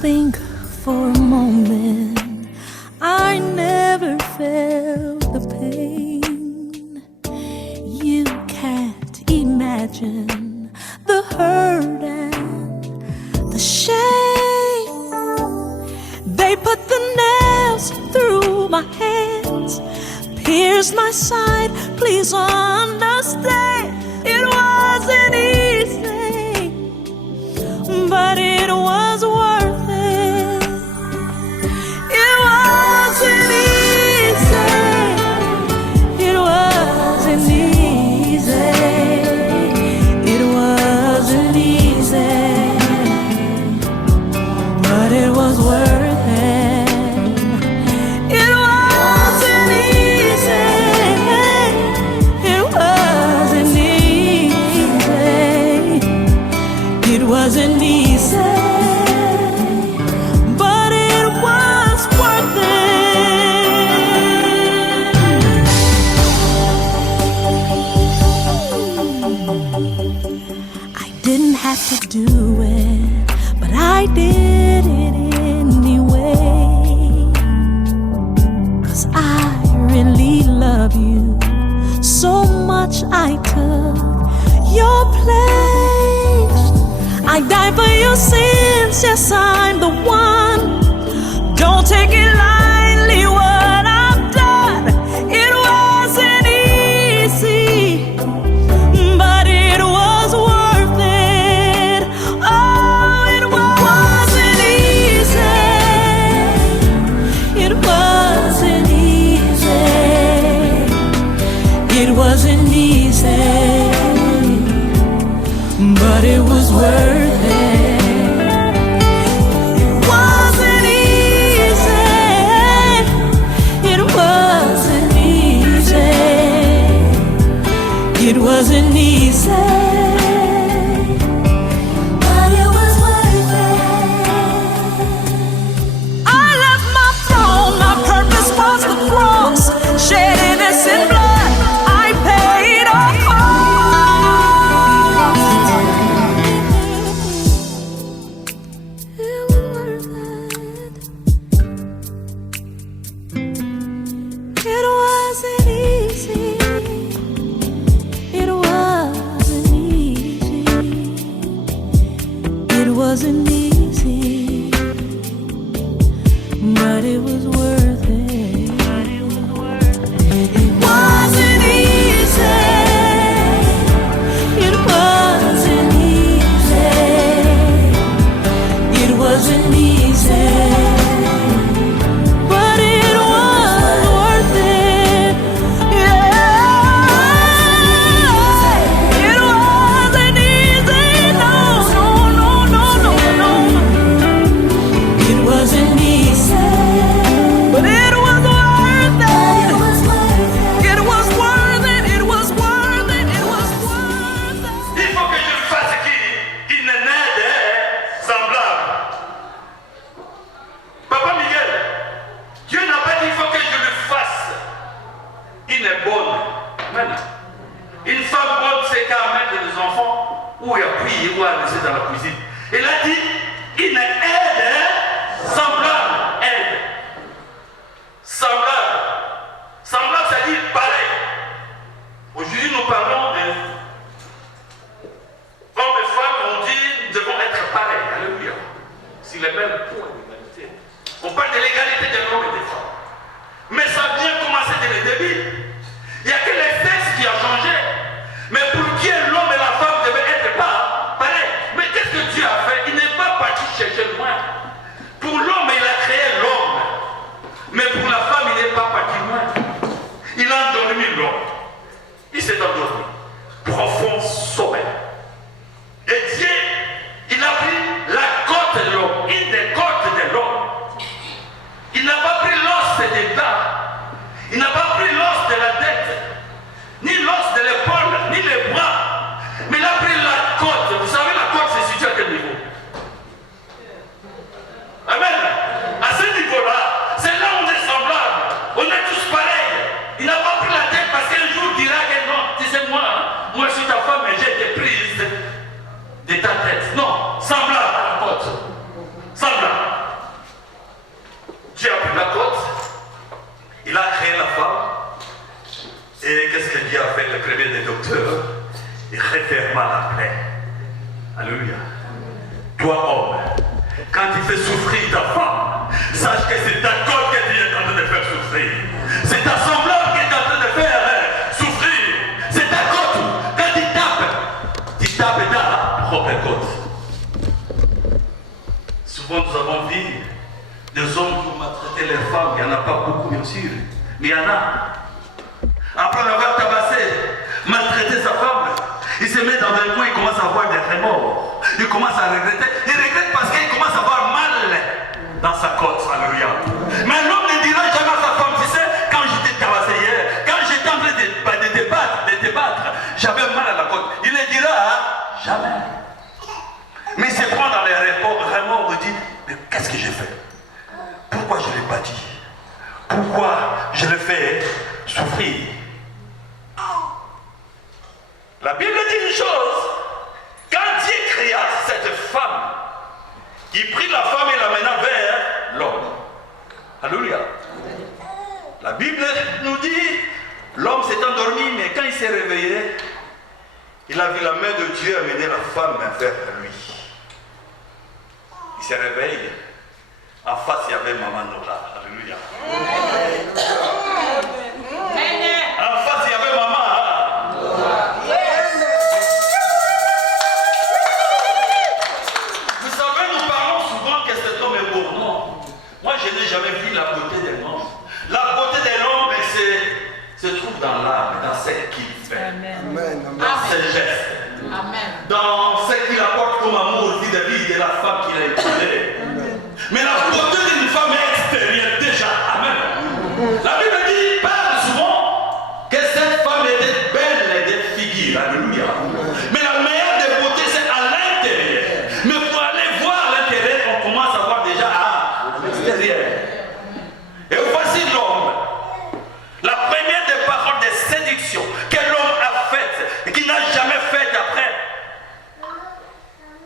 think for a moment I never felt the pain. You can't imagine the hurt and the shame. They put the nails through my hands, pierced my side, please understand. It wasn't easy, but it was worth it. It wasn't easy. It wasn't easy. It wasn't easy, but it was worth it. It wasn't easy. It wasn't easy. It wasn't easy, but it was worth it. I didn't have to do it, but I did it anyway. 'Cause I really love you so much, I took your place. I died for your sins, yes, I'm the one. Don't take it lightly what I've done. It wasn't easy, but it was worth it. Oh, it wasn't easy. It wasn't easy. It wasn't easy, but it was worth it. It wasn't easy. It wasn't easy. It wasn't easy, but it was worth it. I left my throne, my purpose was the cross, shed innocent blood, I paid a cost. It was worth it. It wasn't easy. It wasn't easy. It wasn't easy, but it was worth it. It wasn't easy. It wasn't easy. It wasn't easy, but it was worth it. Yeah. It wasn't easy. No, no, no, no, no, no. It wasn't easy, but it was worth it. It was worth it. It was worth it. It was worth it. Il faut que je fasse qui ne m'aide semblable. Papa Miguel, Dieu n'a pas dit il faut que je le fasse. Il est bonne. Maintenant, une femme bonne, c'est qu'à mettre des enfants ou à prier ou à laisser dans la cuisine. Elle a dit il ne aide semblable. Aide. Semblable. Semblable, c'est-à-dire pareil. Aujourd'hui, nous parlons de hommes et femmes, on dit nous devons être pareils. Alléluia. C'est le même point d'égalité. On parle de l'égalité de l'homme et des femmes. Mais ça a bien commencé dès le début. Il n'y a que les sexes qui ont changé. Mais pour qui l'homme et la femme devaient être pareils. Mais qu'est-ce que Dieu a fait? Il n'est pas pris la côte, il a créé la femme. Et qu'est-ce que Dieu a fait? Le premier des docteurs, il referma la plaie. Alléluia. Toi, homme, quand il fait souffrir ta femme, sache que c'est ta côte que Dieu est en train de faire souffrir. C'est ta semblable qui est en train de faire souffrir. C'est ta côte. Quand tu tapes ta propre côte. Souvent, nous avons vu des hommes qui ont maltraité les femmes. Il n'y en a pas beaucoup, bien sûr, mais il y en a. Après avoir tabassé, maltraité sa femme, il se met dans un coin, il commence à avoir des remords. Il commence à regretter. Il regrette parce qu'il commence à avoir mal dans sa côte. Alléluia. Mais l'homme ne dira jamais à sa femme, tu sais, quand j'étais tabassé hier, quand j'étais en train de débattre, j'avais mal à la côte. Il ne dira jamais. Mais il se prend dans les remords et dit, mais qu'est-ce que j'ai fait? Pourquoi je l'ai pas dit? Pourquoi je l'ai fait souffrir? La Bible dit une chose. Quand Dieu créa cette femme, il prit la femme et la mena vers l'homme. Alléluia. La Bible nous dit, l'homme s'est endormi, mais quand il s'est réveillé, il a vu la main de Dieu amener la femme vers lui. Il se réveille. En face, il y avait Maman Nora. Alléluia. En face, il y avait Maman. Vous savez, nous parlons souvent que cet homme est beau. Non. Moi, je n'ai jamais vu la beauté d'un homme. La beauté d'un homme se trouve dans l'âme, dans ce qu'il fait. Amen. Dans ses gestes. Amen. Dans ce qu'il apporte comme amour vis-à-vis de la femme qu'il a épousée. Mais la beauté d'une femme est extérieure déjà. Amen. La Bible dit, parle souvent que cette femme était belle de figure. Alléluia. Mais la meilleure des beautés, c'est à l'intérieur. Mais pour aller voir à l'intérieur, on commence à voir déjà à l'extérieur. Et voici l'homme. La première des paroles de séduction que l'homme a faites et qu'il n'a jamais faites après.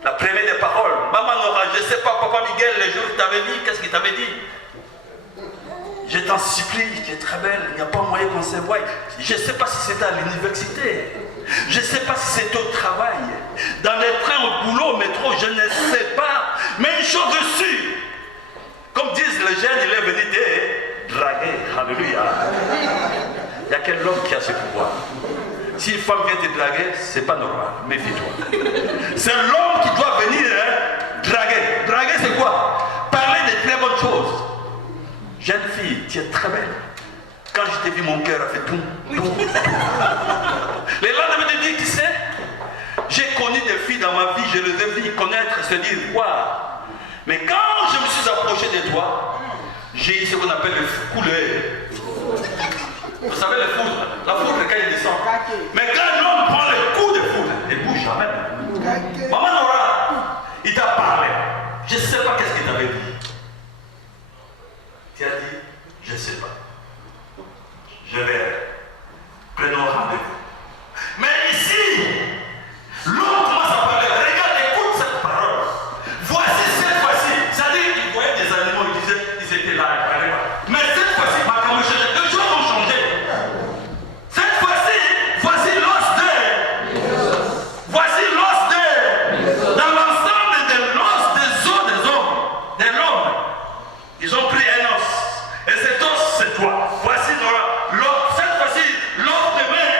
La première des paroles. Maman Nora, je ne sais pas, Papa Miguel, le jour qu'il t'avait dit, qu'est-ce qu'il t'avait dit? Je t'en supplie, tu es très belle, il n'y a pas moyen qu'on se voie. Je ne sais pas si c'était à l'université. Je ne sais pas si c'était au travail. Dans les trains, au boulot, au métro, je ne sais pas. Mais une chose est sûre. Comme disent les jeunes, il est venu te draguer. Alléluia. Il n'y a quel homme qui a ce pouvoir. Si une femme vient te draguer, c'est pas normal. Méfie-toi. C'est l'homme qui doit venir draguer. Draguer, c'est quoi? Parler de très bonnes choses. Jeune fille, tu es très belle. Quand je t'ai vu, mon cœur a fait tout. Les lendemains de dire, tu sais, j'ai connu des filles dans ma vie, je les ai vues connaître, se dire, waouh. Mais quand je me suis approché de toi, j'ai eu ce qu'on appelle le couleur. Vous savez, le foudre, la foudre quand il descend. Mais quand l'homme prend le coup de foudre, il bouge jamais. Maman Nora, il t'a parlé. Je ne sais pas qu'est-ce qu'il t'avait dit. Tu as dit, je ne sais pas. Je verrai. Prenons rendez-vous. Mais ici, l'homme commence à parler. Regarde, écoute cette parole. Voici cette fois-ci. C'est-à-dire qu'il voyait des animaux, il disait, ils étaient là, ils parlaient pas. Mais cette fois-ci, ma camouflage, les choses ont changé. Cette fois-ci, voici l'os d'eux. Voici l'os d'eux. Dans l'ensemble de l'os des os des hommes, de l'homme, ils ont pris un os. Et cet os, c'est toi. Voici l'os. Cette fois-ci, l'os de mer.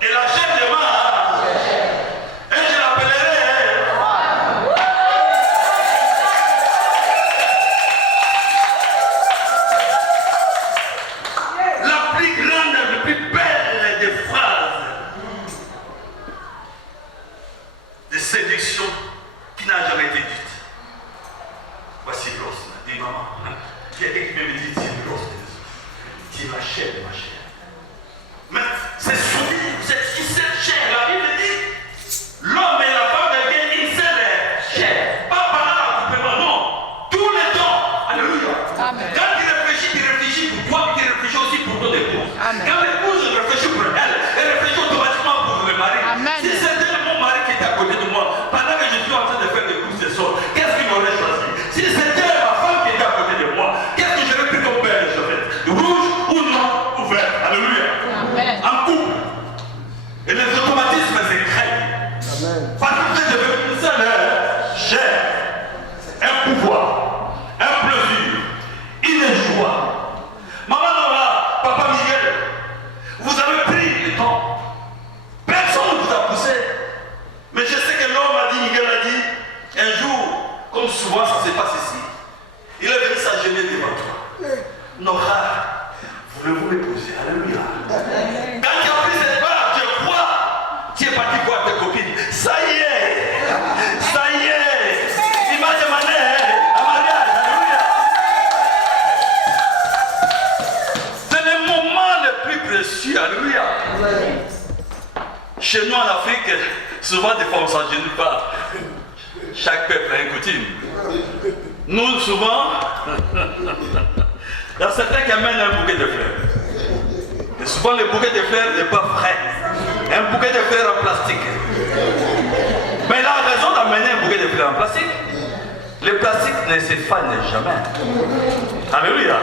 Et la chair de mar. Et je l'appellerai. La plus grande, la plus belle des phrases de séduction qui n'a jamais été dite. Voici l'os. Dis maman. Il y a quelqu'un qui me dit, c'est l'os. Dis ma chair, ma chair. Mais c'est soumis, cette chair. La Bible dit, l'homme et la femme deviennent une seule chair. Pas pendant l'accouplement, non. Tout le temps. Alléluia. Amen. Quand tu réfléchis pour toi, tu réfléchis aussi pour ton épouse. Amen. Quand l'épouse réfléchit pour elle réfléchit automatiquement pour le mari. Amen. Si c'était mon mari qui était à côté de moi, pendant que je suis en train de faire des courses de sol, qu'est-ce qu'il aurait choisi? Si c'était ma femme qui était à côté de voulez-vous m'épouser? Alléluia. Quand tu as pris cette part, je crois, tu es parti voir tes copines. Ça y est, ça y est. Il m'a demandé un mariage. Alléluia. C'est le moment le plus précieux. Alléluia. Chez nous en Afrique, souvent des fois on ne s'engenue pas. Chaque peuple a une coutume. Nous, souvent, il y a certains qui amènent un bouquet de fleurs. Et souvent, le bouquet de fleurs n'est pas frais. Un bouquet de fleurs en plastique. Mais il a raison d'amener un bouquet de fleurs en plastique. Le plastique ne se fane jamais. Alléluia.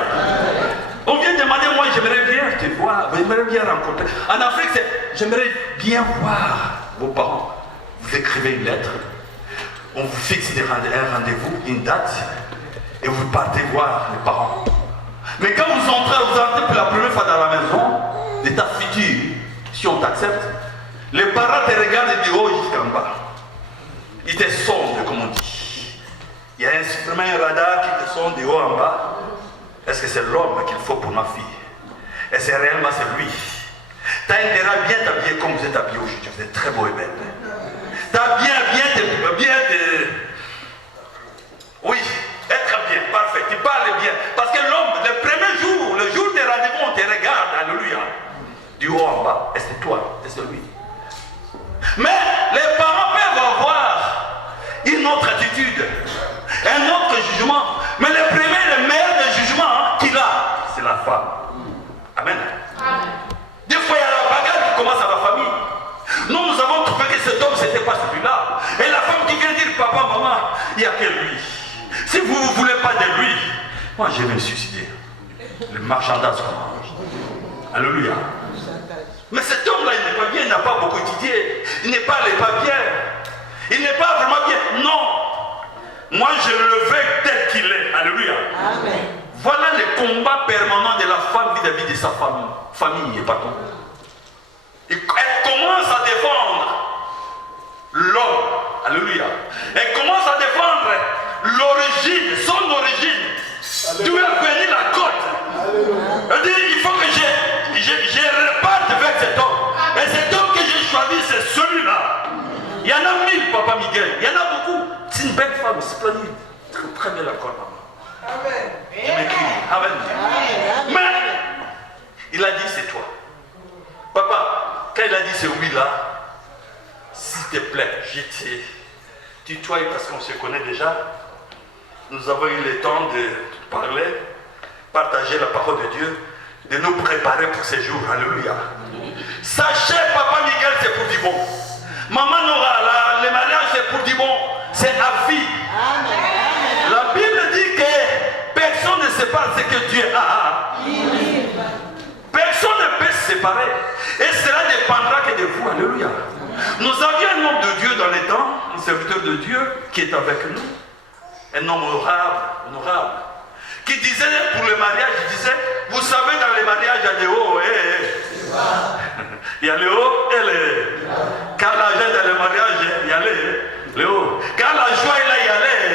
On vient demander, moi, j'aimerais bien te voir, j'aimerais bien rencontrer. En Afrique, c'est, j'aimerais bien voir vos parents. Vous écrivez une lettre. On vous fixe un rendez-vous, une date, et vous partez voir les parents. Mais quand vous entrez pour la première fois dans la maison de ta future, si on t'accepte, les parents te regardent du haut jusqu'en bas. Ils te sondent, comme on dit. Il y a un radar qui te sonde du haut en bas. Est-ce que c'est l'homme qu'il faut pour ma fille? Est-ce que réellement c'est lui? Tu as intérêt à bien t'habiller comme vous êtes habillé aujourd'hui. Vous êtes très beau et belle. T'as bien oui, être bien, parfait, tu parles bien. Parce que l'homme, le premier jour, le jour des rendez-vous, on te regarde, alléluia. Du haut en bas, et c'est toi, et c'est lui. Mais les parents peuvent avoir une autre attitude, un autre jugement. Mais le premier, le meilleur des jugements qu'il a, c'est la femme. Amen. Des fois, il y a la bagarre qui commence à la famille. Nous avons trouvé que cet homme, c'était pas celui-là. Et la femme qui vient dire, papa, maman, il n'y a que lui. Si vous ne voulez pas de lui, moi je vais me suicider. Le marchandage commence. Alléluia. Mais cet homme-là, il n'est pas bien, il n'a pas beaucoup étudié. Il n'est pas bien. Il n'est pas vraiment bien. Non. Moi je le veux tel qu'il est. Alléluia. Amen. Voilà le combat permanent de la femme vis-à-vis de sa famille. Pardon. Elle commence à défendre l'homme. Alléluia. Elle commence à défendre l'origine, son origine. D'où est venue la côte. Elle dit, il faut que je reparte avec cet homme. Et cet homme que j'ai choisi, c'est celui-là. Il y en a 1000, papa Miguel. Il y en a beaucoup. C'est une belle femme, splendide. Très bien d'accord, maman. Amen. Je m'écris. Amen. Mais, il a dit, c'est toi. Papa, quand il a dit c'est oui là, s'il te plaît, je te tutoie parce qu'on se connaît déjà. Nous avons eu le temps de parler, partager la parole de Dieu, de nous préparer pour ces jours. Alléluia. Sachez, papa Miguel, c'est pour du bon. Maman Nora, le mariage c'est pour du bon. C'est à vie. La Bible dit que personne ne sépare ce que Dieu a. Personne ne peut se séparer. Et cela dépendra que de vous. Alléluia. Nous avions un homme de Dieu dans les temps, un serviteur de Dieu qui est avec nous. Un homme honorable. Qui disait pour le mariage, il disait, vous savez dans les mariages, il y a des hauts et il y a les hauts et les. Quand l'argent est dans le mariage, il y a les hauts. Quand la joie est là, il y a les.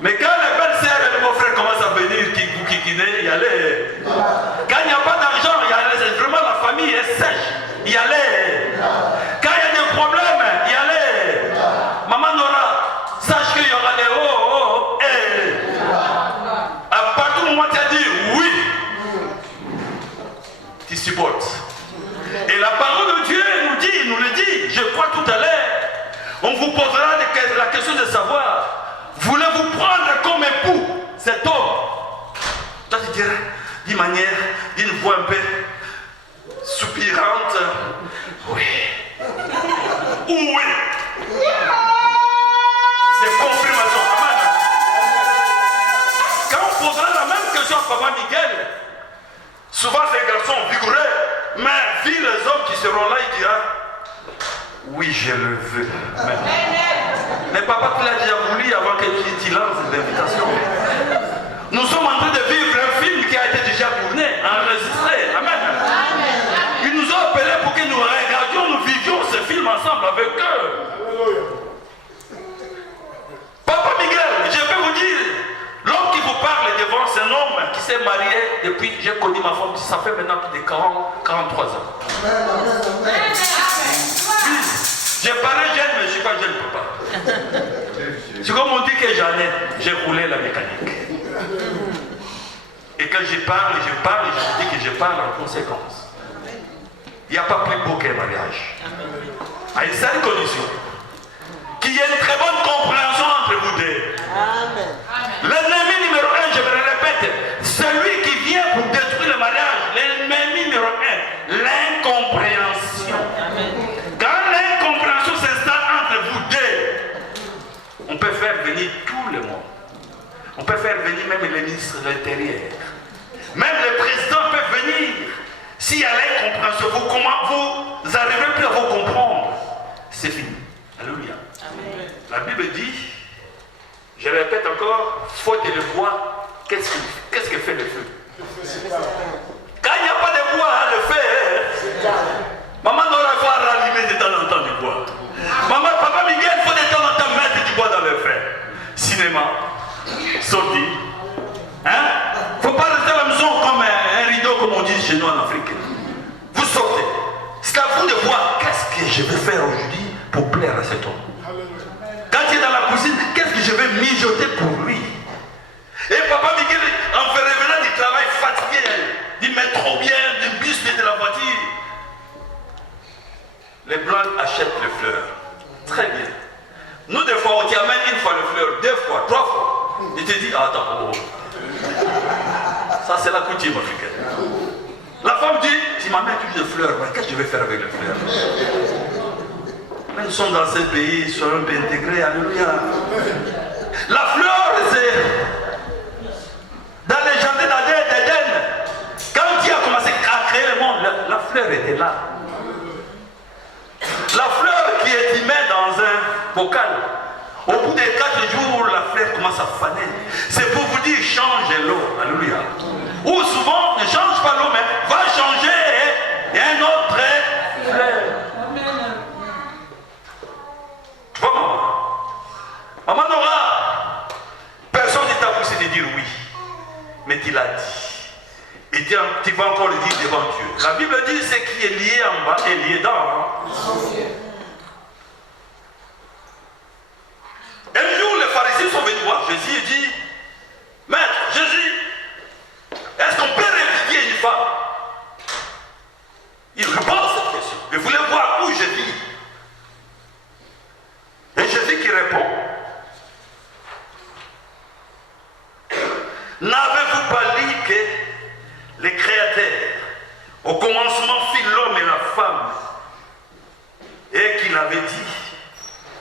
Mais quand les belles sœurs et les beaux frères commencent à venir, qui il y a les. Quand il n'y a pas d'argent, il y a les. Vraiment la famille est sèche. Il y a les. Quand il y a des problèmes, il y a les. Maman Nora, sache qu'il y aura les hauts et. À partir du moment où tu as dit oui, tu supportes. Et la parole de Dieu nous le dit, je crois tout à l'heure. On vous posera la question de savoir, voulez-vous prendre comme époux cet homme? Toi tu diras, d'une manière, d'une voix un peu soupirante, oui. Oui. C'est confirmation. Amen. Quand on posera la même question à Papa Miguel, souvent ces garçons vigoureux, mais vu les hommes qui seront là, il dira, oui, je le veux. Mais papa, tu l'as déjà voulu avant que tu lances l'invitation. Nous sommes en train de vivre un film qui a été déjà tourné, enregistré. Amen. Ils nous ont appelés pour que nous regardions, nous vivions ce film ensemble avec eux. Papa Miguel, je peux vous dire, l'homme qui vous parle devant, c'est un homme qui s'est marié depuis, j'ai connu ma femme, ça fait maintenant plus de 43 ans. J'ai parlé jeune, mais je ne suis pas jeune, papa. C'est comme on dit que j'en ai, j'ai roulé la mécanique. Et quand je parle, je dis que je parle en conséquence. Il n'y a pas plus beau qu'un mariage. À une seule condition. Qu'il y ait une très bonne compréhension entre vous deux. L'ennemi numéro 1, je me le répète, celui qui vient pour détruire le mariage, l'ennemi numéro 1, l'incompréhension. Quand l'incompréhension s'installe entre vous deux, on peut faire venir tout le monde. On peut faire venir même les ministres de l'Intérieur. Même le président peut venir. S'il y a l'incompréhension, vous n'arrivez plus à vous comprendre. C'est fini. Alléluia. La Bible dit, je répète encore, faute de bois, qu'est-ce que fait le feu? Quand il n'y a pas de bois, le feu, maman n'aura pas rallumer de temps en temps du bois. Maman, papa Miguel, il faut de temps en temps mettre du bois dans le feu. Cinéma, sortie. Hein? Il ne faut pas rester à la maison comme un rideau, comme on dit chez nous en Afrique. Vous sortez. C'est à vous de voir qu'est-ce que je vais faire aujourd'hui pour plaire à cet homme. Quand il est dans la cuisine, qu'est-ce que je vais mijoter pour lui? Et papa Miguel, en revenant du travail fatigué, il met trop bien du bus de la voiture. Les blancs achètent les fleurs. Très bien. Nous, des fois, on t'y amène une fois les fleurs, 2 fois, 3 fois. Il te dit, ah, attends, ça c'est la coutume africaine. La femme dit, tu m'amènes plus de fleurs, mais qu'est-ce que je vais faire avec les fleurs? Mais nous sommes dans ce pays, sur un peu intégré, alléluia. La fleur, c'est dans les jardins d'Éden. Quand Dieu a commencé à créer le monde, la fleur était là. La fleur qui est mise dans un bocal. Au bout de 4 jours, la fleur commence à faner. C'est pour vous dire, change l'eau. Alléluia. Ou souvent, ne change pas l'eau, mais va changer et un autre fleur. Tu vois, maman? Maman Nora, personne ne t'a poussé de dire oui. Mais tu l'as dit. Et tu vas encore le dire devant Dieu. La Bible dit ce qui est lié en bas est lié dans. Hein? Un jour, les pharisiens sont venus voir Jésus et dit, Maître, Jésus, est-ce qu'on peut répudier une femme? Il répond à cette question. Il voulait voir où je vis. Et Jésus qui répond, n'avez-vous pas lu que les créateurs, au commencement, fit l'homme et la femme, et qu'il avait dit,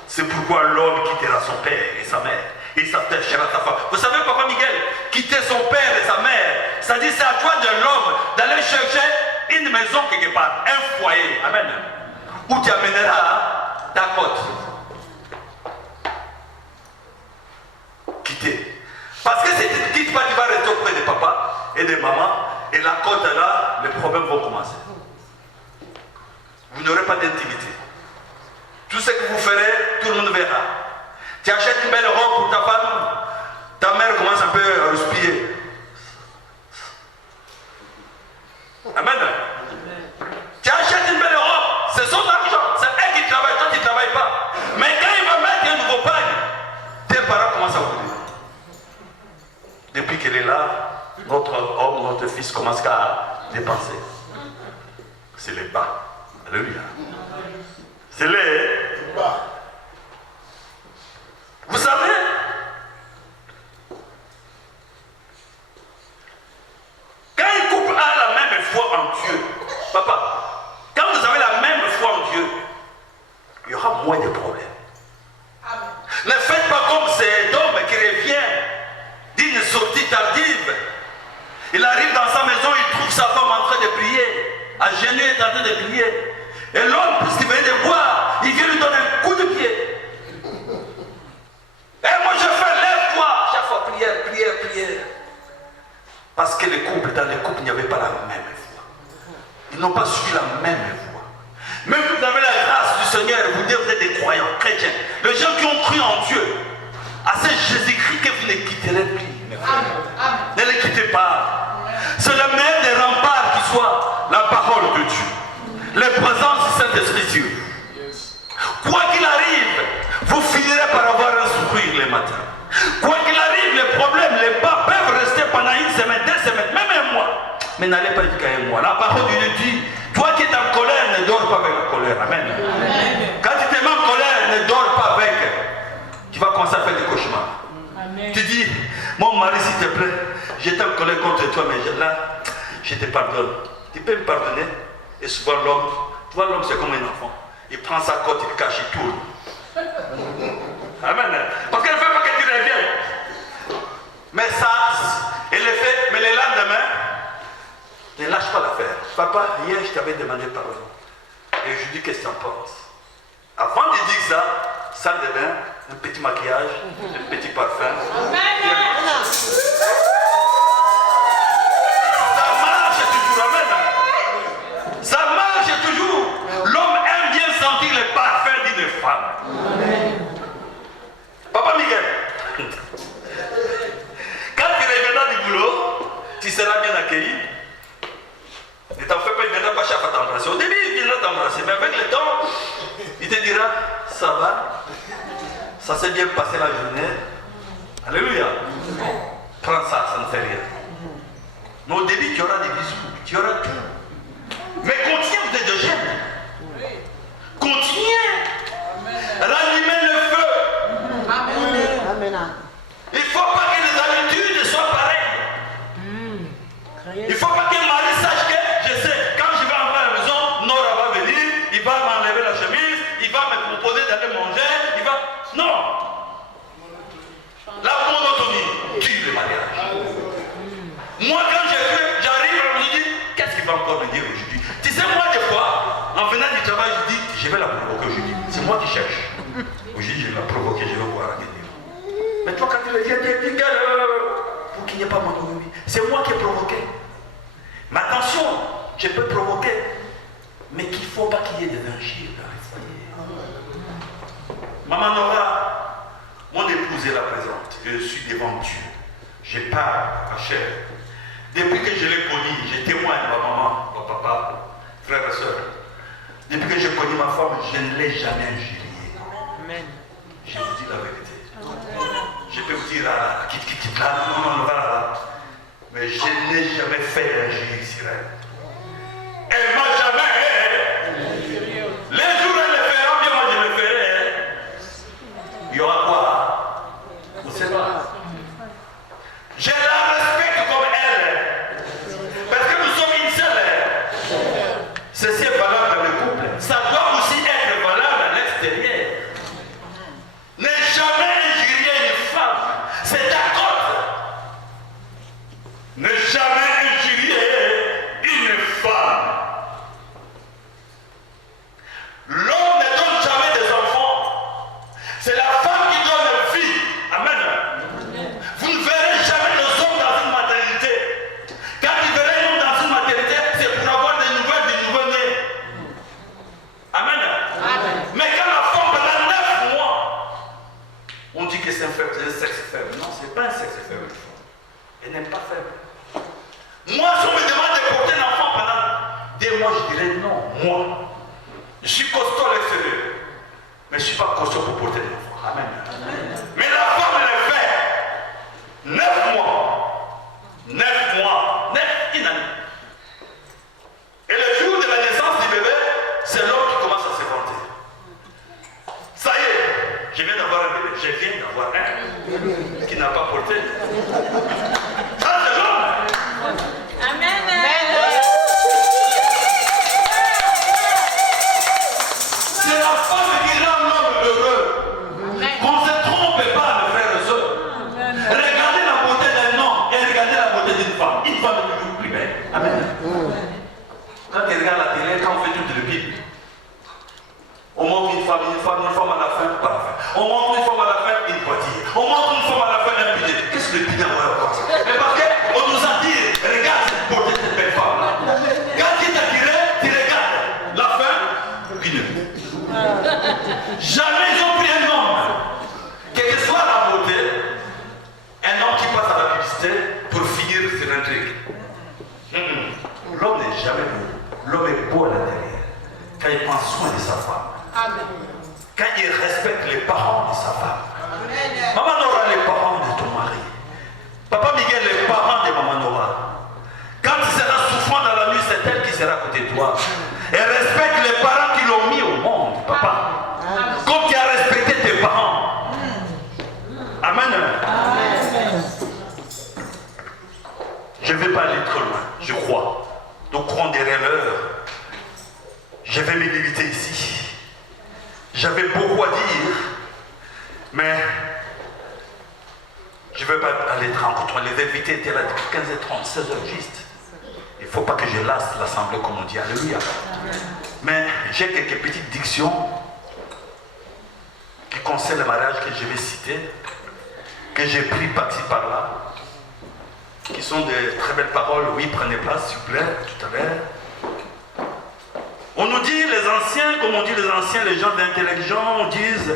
c'est pourquoi l'homme quittera son père et sa mère, et s'attachera à sa femme. Vous savez, papa Miguel, quitter son père et sa mère, ça dit c'est à toi de l'homme d'aller chercher une maison quelque part, un foyer, amen, où tu amèneras ta côte. Quitter. Parce que si tu ne quittes pas, tu vas rester auprès de papa et de maman, et la côte là, les problèmes vont commencer. Vous n'aurez pas d'intimité. Tout ce que vous ferez, tout le monde verra. Tu achètes une belle robe pour ta femme, ta mère commence un peu à respirer. Amen. Tu achètes une belle robe, c'est son argent, c'est elle qui travaille, toi tu ne travailles pas. Mais quand il va mettre un nouveau pagne, tes parents commencent à vous dire. Depuis qu'elle est là, notre homme, notre fils commence à dépenser. C'est les bas. Alléluia. C'est les bas. Vous savez, quand un couple a la même foi en Dieu, papa, quand vous avez la même foi en Dieu, il y aura moins de problèmes. Amen. Ne faites pas comme cet homme qui revient d'une sortie tardive. Il arrive dans sa maison, il trouve sa femme en train de prier, à genoux, il est en train de prier. Et l'homme, puisqu'il venait de boire, il vient lui donner un coup de pied. Et moi je fais, lève-toi. Chaque fois, prière, prière, prière. Parce que les couples, dans les couples, il n'y avait pas la même foi. Ils n'ont pas suivi la même foi. Même si vous avez la grâce du Seigneur, vous dites, vous êtes des croyants, chrétiens. Les gens qui ont cru en Dieu, à ce Jésus-Christ que vous ne quitterez plus. Ne les quittez pas. C'est le meilleur des remparts qui soit la parole de Dieu. Les présences du Saint-Esprit sur vous. Quoi qu'il arrive, vous finirez par avoir un sourire les matins. Quoi qu'il arrive, les problèmes, les bas peuvent rester pendant une semaine, 2 semaines, même un mois. Mais n'allez pas jusqu'à un mois. La parole de Dieu dit, toi qui es en colère, ne dors pas avec la colère. Amen. Quand tu te mets en colère, ne dors pas avec. Tu vas commencer à faire des cauchemars. Amen. Tu dis, mon mari, s'il te plaît, j'étais en colère contre toi, mais là, je te pardonne. Tu peux me pardonner? Et souvent l'homme, tu vois, l'homme c'est comme un enfant. Il prend sa côte, il cache, il tourne. Amen. Parce qu'elle ne veut pas que tu reviennes. Mais ça, elle le fait, mais le lendemain, ne lâche pas l'affaire. Papa, hier je t'avais demandé pardon. Et je dis, qu'est-ce que tu en penses? Avant de dire ça, salle de bain, un petit maquillage, un petit parfum. Ça marche toujours, amen. Ça marche toujours. L'homme aime bien sentir le parfum d'une femme. Papa Miguel, quand tu reviendras du boulot, tu seras bien accueilli. Ne t'en fais pas, il ne viendra pas chaque fois t'embrasser. Au début, il viendra t'embrasser, mais avec le temps, il te dira, ça va, ça s'est bien passé la journée. Alléluia. Prends ça, ça ne fait rien. Mais au début, tu auras des bisous, tu auras tout. Mais continue, vous êtes de gêne. Continuez. Rallumez le feu. Amen. Il ne faut pas que les habitudes soient pareilles. Il ne faut pas que Marie sache que, je sais, quand je vais entrer à la maison, Nora va venir, il va m'enlever la chemise, il va me proposer d'aller manger, il va... Non. La monotonie tue le mariage. Moi, quand j'arrive, je me dis, qu'est-ce qu'il va encore me dire aujourd'hui? Tu sais, moi, des fois, en venant du travail, je dis, je vais la provoquer aujourd'hui. C'est moi qui cherche. Aujourd'hui, je vais la provoquer, je vais voir la gueule. Mais toi, quand tu le viens, tu dis, pour qu'il n'y ait pas monotomie. C'est moi qui ai provoqué. Mais attention, je peux provoquer, mais qu'il ne faut pas qu'il y ait des injures dans les foyers. Maman Nora, mon épouse est là présente. Je suis devant Dieu. Je parle à chair. Depuis que je l'ai connue, je témoigne ma maman, mon papa, frère et soeur. Depuis que j'ai connu ma femme, je ne l'ai jamais injuriée. Amen. Je vous dis la vérité. Je peux vous dire, quitte là, non, là. Mais je n'ai jamais fait l'injure sur elle. Elle ne m'a jamais. Les jours où elle le fera, bien moi je le ferai. Il y aura quoi? Vous ne savez pas. Je la respecte comme elle. Parce que nous sommes une seule. Ceci est valable dans le couple. Ça doit aussi être valable à l'extérieur. Ne jamais injurier une femme. C'est ta côte. Ne jamais injurier une femme. L'homme ne donne jamais des enfants. C'est la femme qui donne vie. Amen. Vous ne verrez jamais les hommes dans une maternité. Quand vous verrez un homme dans une maternité, c'est pour avoir des nouvelles du nouveau-né. Amen. Mais quand la femme pendant 9 mois, on dit que c'est un sexe faible. Non, ce n'est pas un sexe faible. Elle n'est pas faible. Moi, si on me demande de porter un enfant pendant 2 mois, je dirais non. Moi, je suis costaud à l'extérieur. Mais je ne suis pas costaud pour porter un enfant. Amen. Mais la femme, elle le fait. 9 mois. 9 mois. 1 année. Et le jour de la naissance du bébé, c'est l'homme qui commence à se vanter. Ça y est, je viens d'avoir un bébé. Je viens d'avoir un qui n'a pas porté. Ça, c'est l'homme. Amen. C'est la femme qui rend l'homme heureux. Qu'on ne se trompe pas, mes frères et sœurs. Regardez la beauté d'un homme et regardez la beauté d'une femme. Une femme est toujours plus belle. Amen. Quand tu regardes la télé, quand on fait toute le Bible, on montre une femme à la fin, pas la fin. On montre une femme à la fin, une voiture. On montre une femme à la fin, un bidet. Qu'est-ce que le bidet va avoir? Mais parce qu'on nous a dit, regarde cette beauté de cette belle femme. Quand tu es attiré, tu regardes la fin, bidet. Jamais ils ont pris un homme, quelle que soit la beauté, un homme qui passe à la publicité pour finir sur un truc. Je ne vais pas aller trop loin, je crois. Nous courons derrière l'heure. Je vais me limiter ici. J'avais beaucoup à dire, mais je ne vais pas aller te rencontrer. Les invités étaient là depuis 15h30, 16h juste. Il ne faut pas que je lasse l'assemblée comme on dit. Alléluia. Mais j'ai quelques petites dictions qui concernent le mariage que je vais citer, que j'ai pris par-ci par-là, qui sont de très belles paroles. Oui, prenez place, s'il vous plaît, tout à l'heure. On nous dit, les anciens, comme on dit les anciens, les gens intelligents, on disent,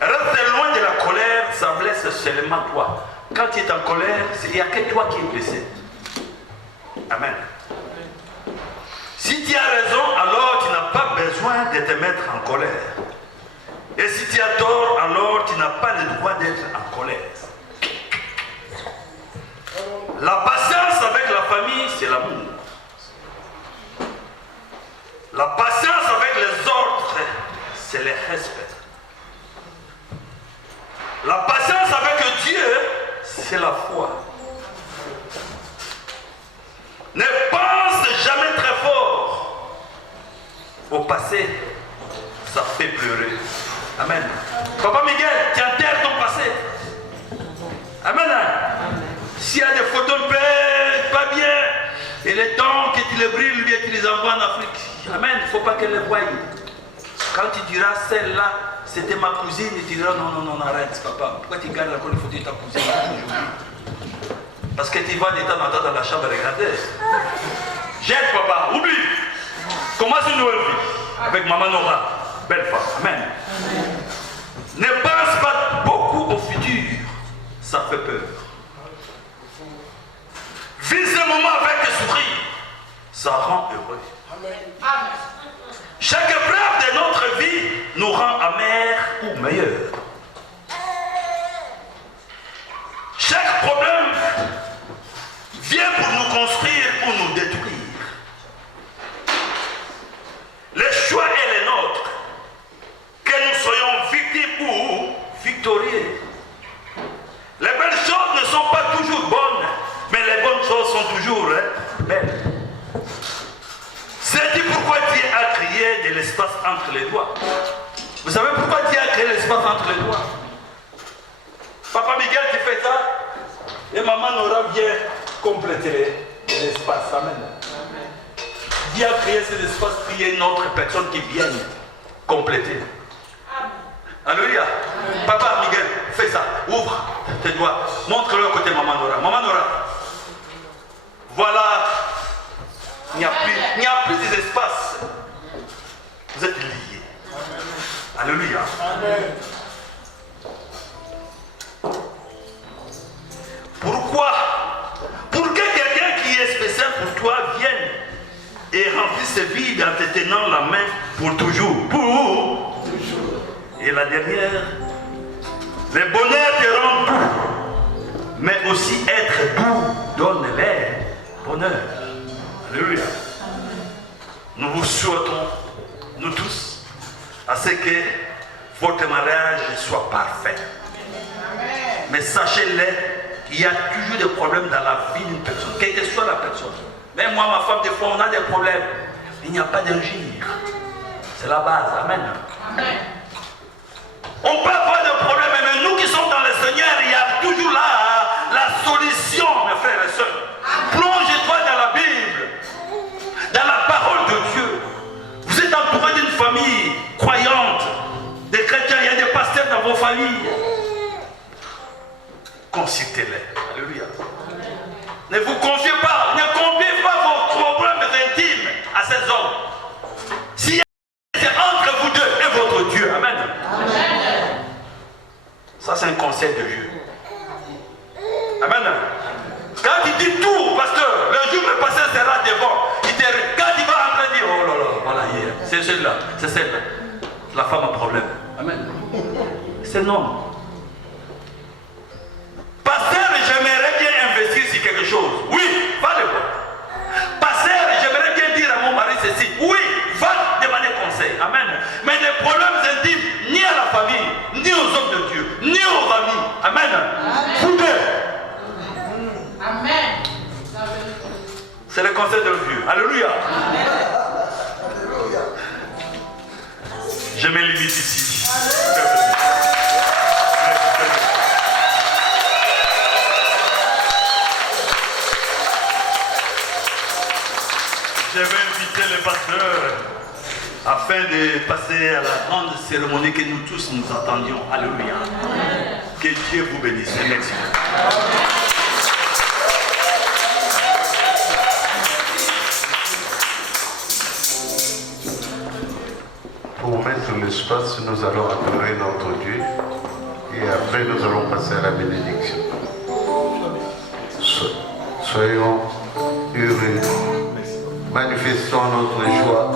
reste loin de la colère, ça blesse seulement toi. Quand tu es en colère, il n'y a que toi qui es blessé. Amen. Si tu as raison, alors tu n'as pas besoin de te mettre en colère. Et si tu as tort, alors tu n'as pas le droit d'être en colère. La patience avec la famille, c'est l'amour. La patience avec les autres, c'est le respect. La patience avec Dieu, c'est la foi. Ne pense jamais très fort. Au passé, ça fait pleurer. Amen. Papa Miguel, tu enterres ton passé. Amen. S'il y a des photos de père, pas bien, et les temps que tu les brilles, lui, et tu les envoies en Afrique. Amen. Il ne faut pas qu'elle les voie. Quand tu diras celle-là, c'était ma cousine, et tu diras non, arrête, papa. Pourquoi tu gardes encore les photos de ta cousine aujourd'hui? Parce que tu vas de temps en temps dans la chambre regarder. Jette, papa, oublie. Commence une nouvelle vie avec maman Nora. Belle femme. Amen. Ne pense pas beaucoup au futur. Ça fait peur. Vis ce moment avec sourire. Ça rend heureux. Amen. Chaque épreuve de notre vie nous rend amers ou meilleurs. Chaque problème vient pour nous construire ou nous détruire. Le choix est le nôtre. Que nous soyons victimes ou victorieux. Les belles choses ne sont pas toujours bonnes, mais les bonnes choses sont toujours belles. C'est dit pourquoi Dieu a créé de l'espace entre les doigts. Vous savez pourquoi Dieu a créé l'espace entre les doigts? Papa Miguel, tu fais ça, et maman Nora vient compléter l'espace. Amen. Dieu a créé cet espace pour qu'il y ait une autre personne qui vienne compléter. Alléluia. Papa Miguel, fais ça. Ouvre tes doigts. Montre-le à côté maman Nora. Maman Nora. Voilà. Il n'y a plus d'espace. Vous êtes liés. Alléluia. Pourquoi? Pour que quelqu'un qui est spécial pour toi vienne et remplisse ce vide en te tenant la main pour toujours. Pour toujours. Et la dernière, le bonheur te rend doux, mais aussi être doux donne l'air bonheur. Alléluia. Nous vous souhaitons, nous tous, à ce que votre mariage soit parfait. Mais sachez-le, il y a toujours des problèmes dans la vie d'une personne, quelle que soit la personne. Même moi, ma femme, des fois, on a des problèmes. Il n'y a pas d'injure. C'est la base. Amen. Amen. On peut avoir des problèmes, mais nous qui sommes dans le Seigneur, il y a toujours là la solution, mes frères et sœurs. Plonge-toi dans la Bible, dans la parole de Dieu. Vous êtes entouré d'une famille croyante, des chrétiens, il y a des pasteurs dans vos familles. Consultez-les. Alléluia. Ne vous confiez pas, ne confiez pas vos problèmes intimes à ces hommes. Si c'est entre vous deux et votre Dieu. Amen. Amen. Ça, c'est un conseil de Dieu. Amen. Quand il dit tout, pasteur, le jour le pasteur sera devant. Quand il va entrer, il dit, oh là là, voilà, c'est celle-là, c'est celle-là. La femme a un problème. Amen. C'est non. Pasteur, j'aimerais bien investir sur quelque chose. Oui, va le voir. Pasteur, j'aimerais bien dire à mon mari ceci. Oui, va demander conseil. Amen. Mais des problèmes intimes, ni à la famille, ni aux hommes de Dieu, ni aux amis. Amen. Vous deux. Amen. C'est le conseil de Dieu. Alléluia. Je me limite ici. Je vais inviter le pasteur afin de passer à la grande cérémonie que nous tous nous attendions. Alléluia. Que Dieu vous bénisse. Merci. Pour mettre l'espace, nous allons adorer notre Dieu et après nous allons passer à la bénédiction. Soyons heureux, manifestons notre joie.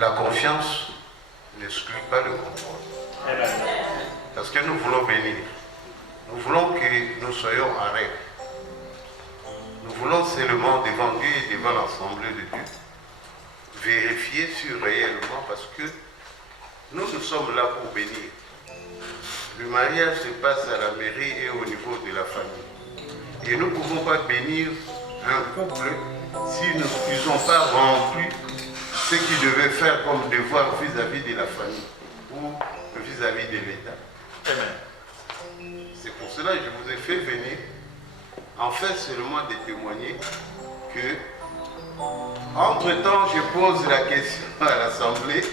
la confiance n'exclut pas le contrôle. Parce que nous voulons bénir. Nous voulons que nous soyons en règle. Nous voulons seulement devant Dieu et devant l'Assemblée de Dieu vérifier sur réellement, parce que nous sommes là pour bénir. Le mariage se passe à la mairie et au niveau de la famille. Et nous ne pouvons pas bénir un couple si nous n'ont pas rempli ce qu'ils devaient faire comme devoir vis-à-vis de la famille ou vis-à-vis de l'État. C'est pour cela que je vous ai fait venir, en fait seulement de témoigner que, entre-temps, je pose la question à l'Assemblée.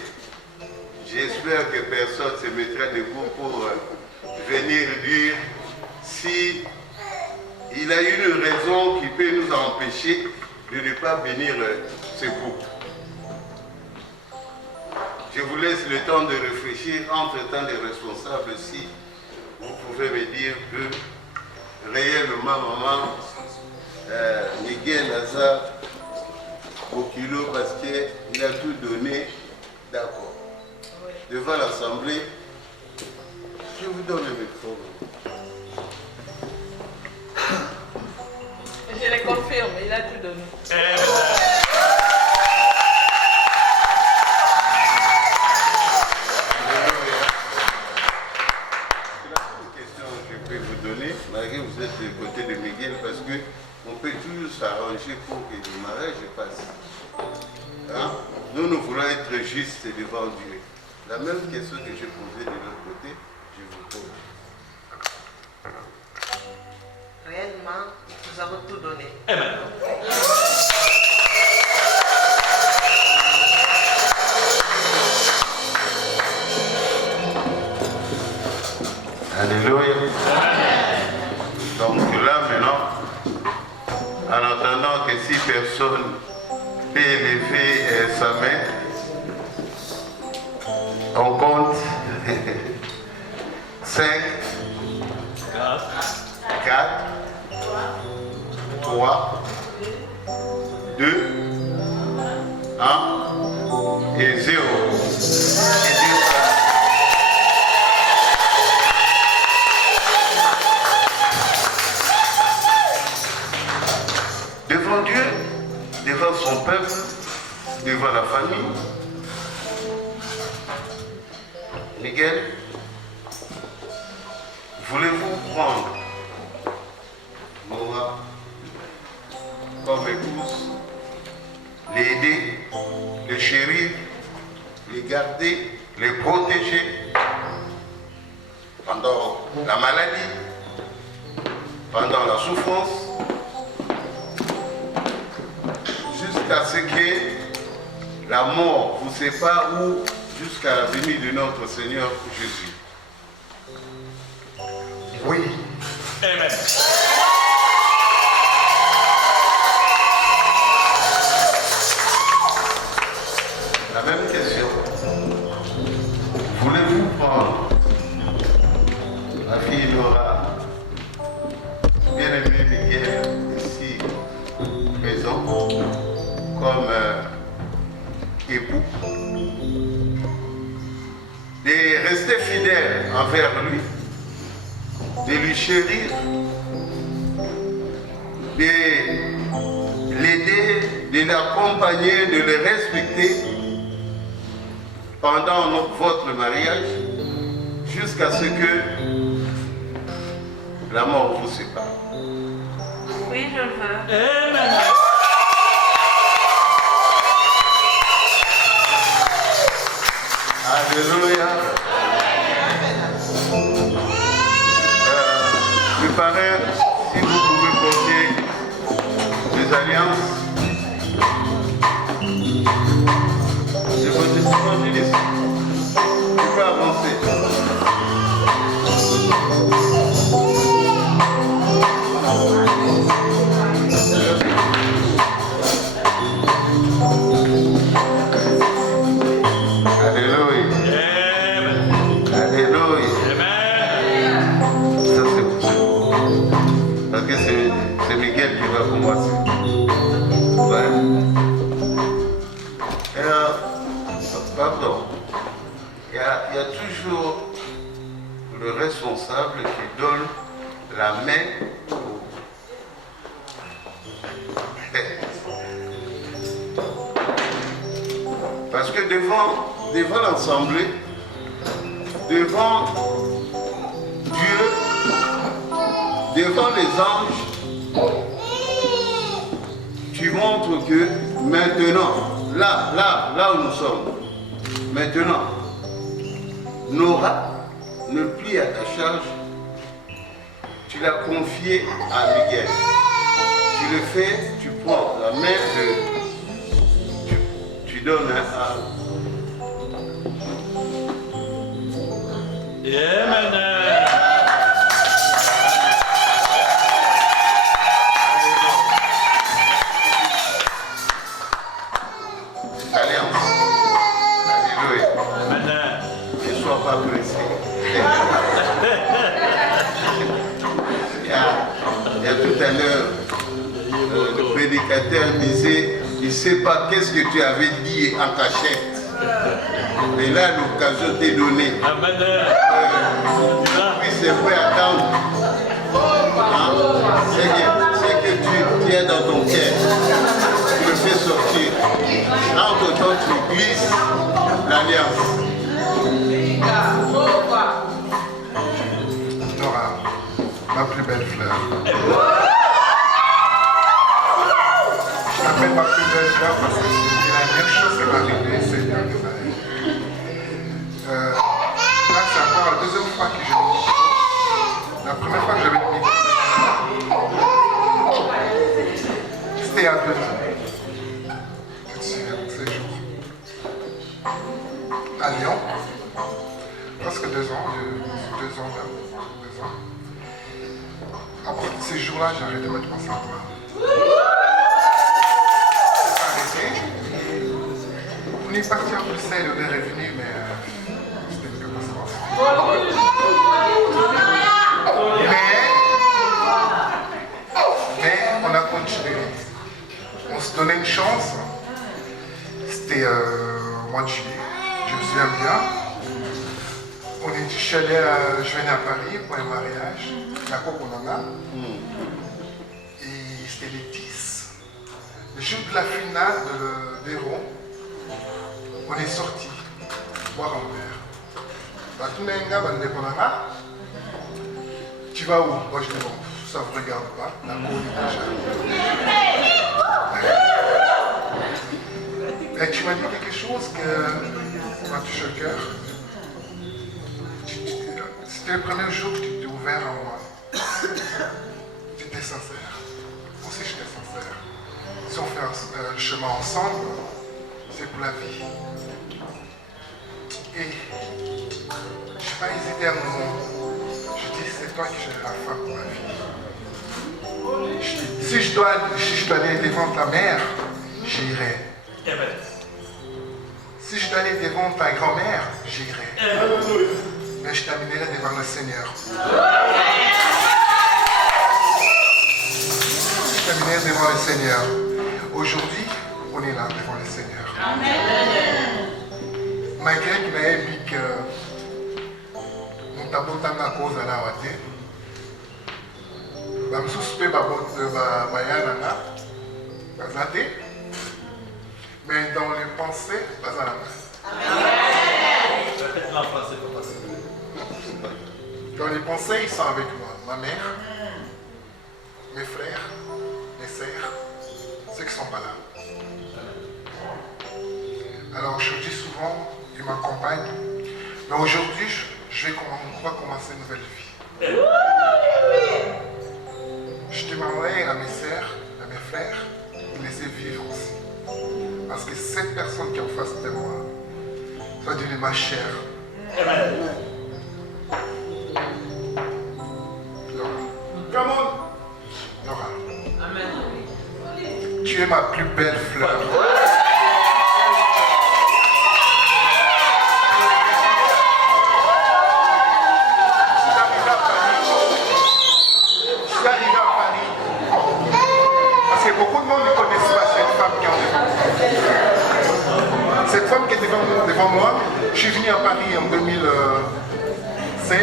J'espère que personne ne se mettra debout pour venir dire si il a une raison qui peut nous empêcher de ne pas bénir ce couple. Je vous laisse le temps de réfléchir, entre-temps des responsables, si vous pouvez me dire que réellement, maman, Miguel Lazare, au kilo, parce qu'il a tout donné, d'accord. Devant l'Assemblée, je vous donne le micro. Je le confirme, il a tout donné. Malgré que vous êtes du côté de Miguel, parce qu'on peut toujours s'arranger pour que le mariage passe. Hein? Nous voulons être justes devant Dieu. La même question que j'ai posée de l'autre côté, je vous pose. Réellement, nous avons tout donné. Amen. Alléluia. Donc là maintenant, en attendant que si personne peut lever sa main, on compte 5, 4, 3, 2, 1 et 0. Devant Dieu, devant son peuple, devant la famille, Miguel, voulez-vous prendre Nora comme épouse, l'aider, le chérir, les garder, les protéger pendant la maladie, pendant la souffrance, jusqu'à ce que la mort vous sépare ou jusqu'à la venue de notre Seigneur Jésus? Oui. Amen. La même question. Voulez-vous prendre ma fille Laura, bien-aimé Miguel, ici présent, comme époux, de rester fidèle envers lui, de lui chérir, de l'aider, de l'accompagner, de le respecter pendant votre mariage, jusqu'à ce que la mort vous sépare? Oui, je le veux. Amen. Alléluia. Le parrain, si vous pouvez porter des alliances, c'est votre évangéliste. Tu peux avancer. Alléluia. Alléluia. Ça c'est bon. Parce que c'est Miguel qui va commencer. Ouais. Pardon. Il y a toujours le responsable qui donne la main au... Parce que devant l'Assemblée, devant Dieu, devant les anges, tu montres que maintenant, là où nous sommes, maintenant, Nora ne plie à ta charge, tu l'as confié à Miguel. Tu le fais, tu prends la main tu donnes à... Alliance. Alléluia. Ne sois pas pressé. Il y a tout à l'heure, le prédicateur disait, il ne sait pas qu'est-ce que tu avais dit en cachette. Mais là, l'occasion t'est donnée. Puis c'est prêt à attendre. C'est que tu as dans ton cœur. Tu le fais sortir. Entre-temps, tu glisses l'alliance. Nora, ma plus belle fleur. Je t'appelle ma plus belle fleur parce que c'est la meilleure chose qui m'est arrivée ces dernières années. Là, c'est encore la deuxième fois que je vis. La première fois que j'avais mis c'était il y a 2 ans. Je te souviens de ces jours. À Lyon, presque 2 ans, 2 ans là. 2 ans. À partir de ces jours-là, j'ai arrêté de mettre penser à toi. Arrêté. On est parti à Bruxelles, on est revenu, mais c'était une catastrophe. Mais on a continué. On se donnait une chance. C'était au mois de juillet. Je me souviens bien. Je venais à Paris pour un mariage. La coupe on en a. Et c'était les 10. Le jour de la finale de l'Héros, on est sorti boire un verre. Tu vas où? Moi je dis bon, ça ne vous regarde pas. La cour est déjà. Et tu m'as dit quelque chose qui m'a touché au cœur. C'était le premier jour que tu t'es ouvert à moi. Tu étais sincère. Moi aussi j'étais sincère. Si on fait le chemin ensemble, c'est pour la vie. Et je n'ai pas hésité un moment. Je dis c'est toi qui gères la femme pour la vie. Si je dois aller devant ta mère, j'irai. Si je dois aller devant ta grand-mère, j'irai. Mais je t'amènerai devant le Seigneur. Je t'amènerai devant le Seigneur. Aujourd'hui, on est là devant le Seigneur. Malgré qu'il m'ait dit que mon tabou est à cause de la ouate, je me suspecte mais dans les pensées, pas à la main. Dans les pensées, ils sont avec moi. Ma mère, mes frères, mes sœurs, ceux qui ne sont pas là. Alors je dis souvent, ils m'accompagnent. Mais aujourd'hui, on va commencer une nouvelle vie. Je demanderai à mes sœurs, à mes frères, de laisser vivre aussi. Parce que cette personne qui est en face de moi, ça va devenir ma chair. Nora, tu es ma plus belle fleur. Je suis arrivé à Paris. Parce que beaucoup de monde ne connaissent pas cette femme qui est en Cette femme qui est devant moi, je suis venu à Paris en 2016.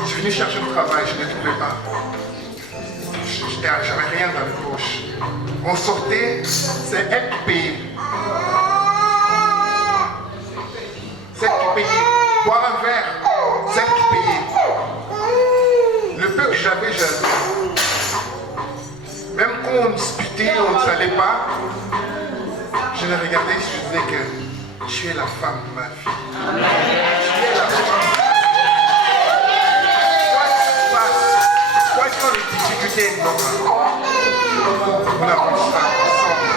Je suis venu chercher du travail, je ne trouvais pas. J'avais rien dans les poches. On sortait, c'est elle qui payait. C'est elle qui payait. Boire un verre, c'est elle qui payait. Le peu que j'avais, même quand on discutait, on ne savait pas, je le regardais, je disais que tu es la femme de ma vie. Tu es la femme. Quoi qu'il y ait des difficultés, on avancera ensemble.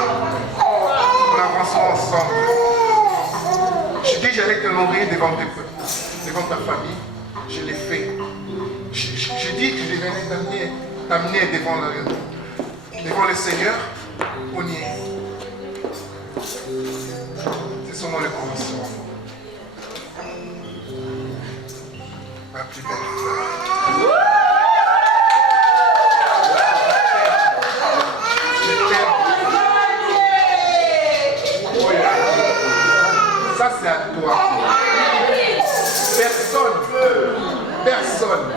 On avancera ensemble. Je dis j'allais te nourrir devant ta famille. Je l'ai fait. Je dis que je venais t'amener devant le Seigneur. On y est. C'est seulement le commencement. Ma plus belle femme. Ça c'est à toi. Personne.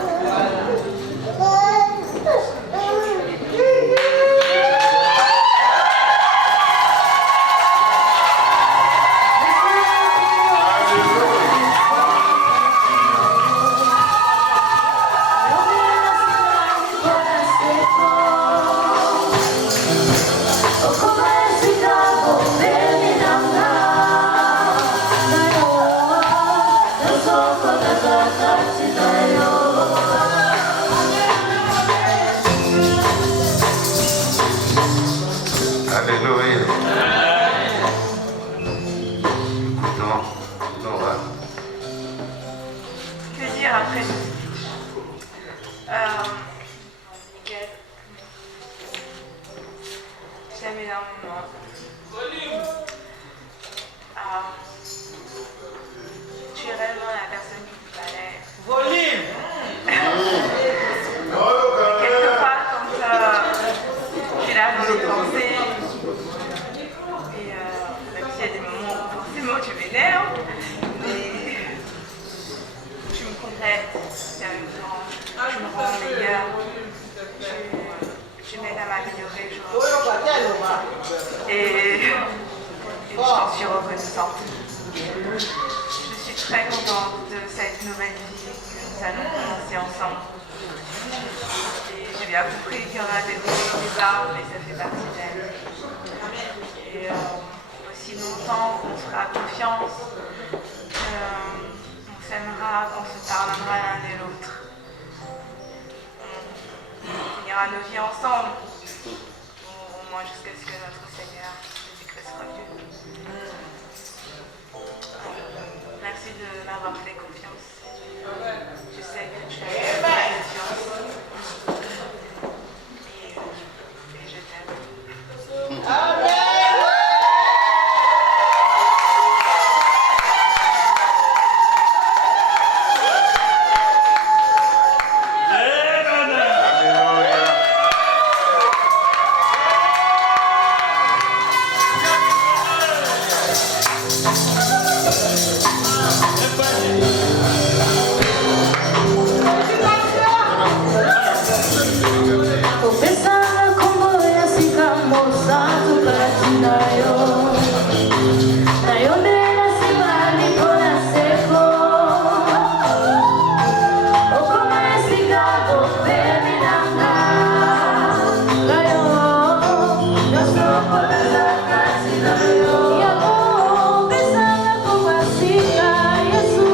Yesu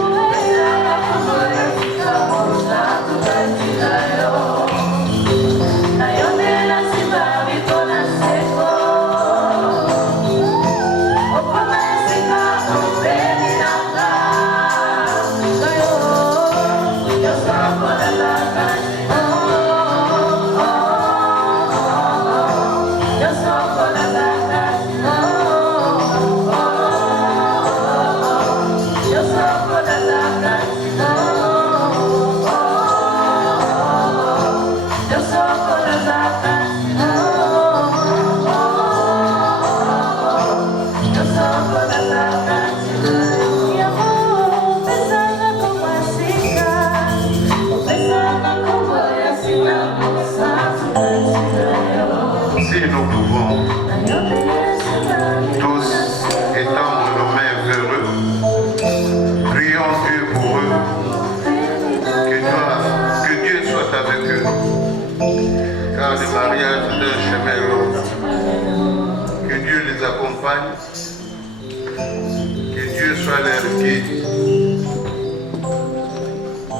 pieds.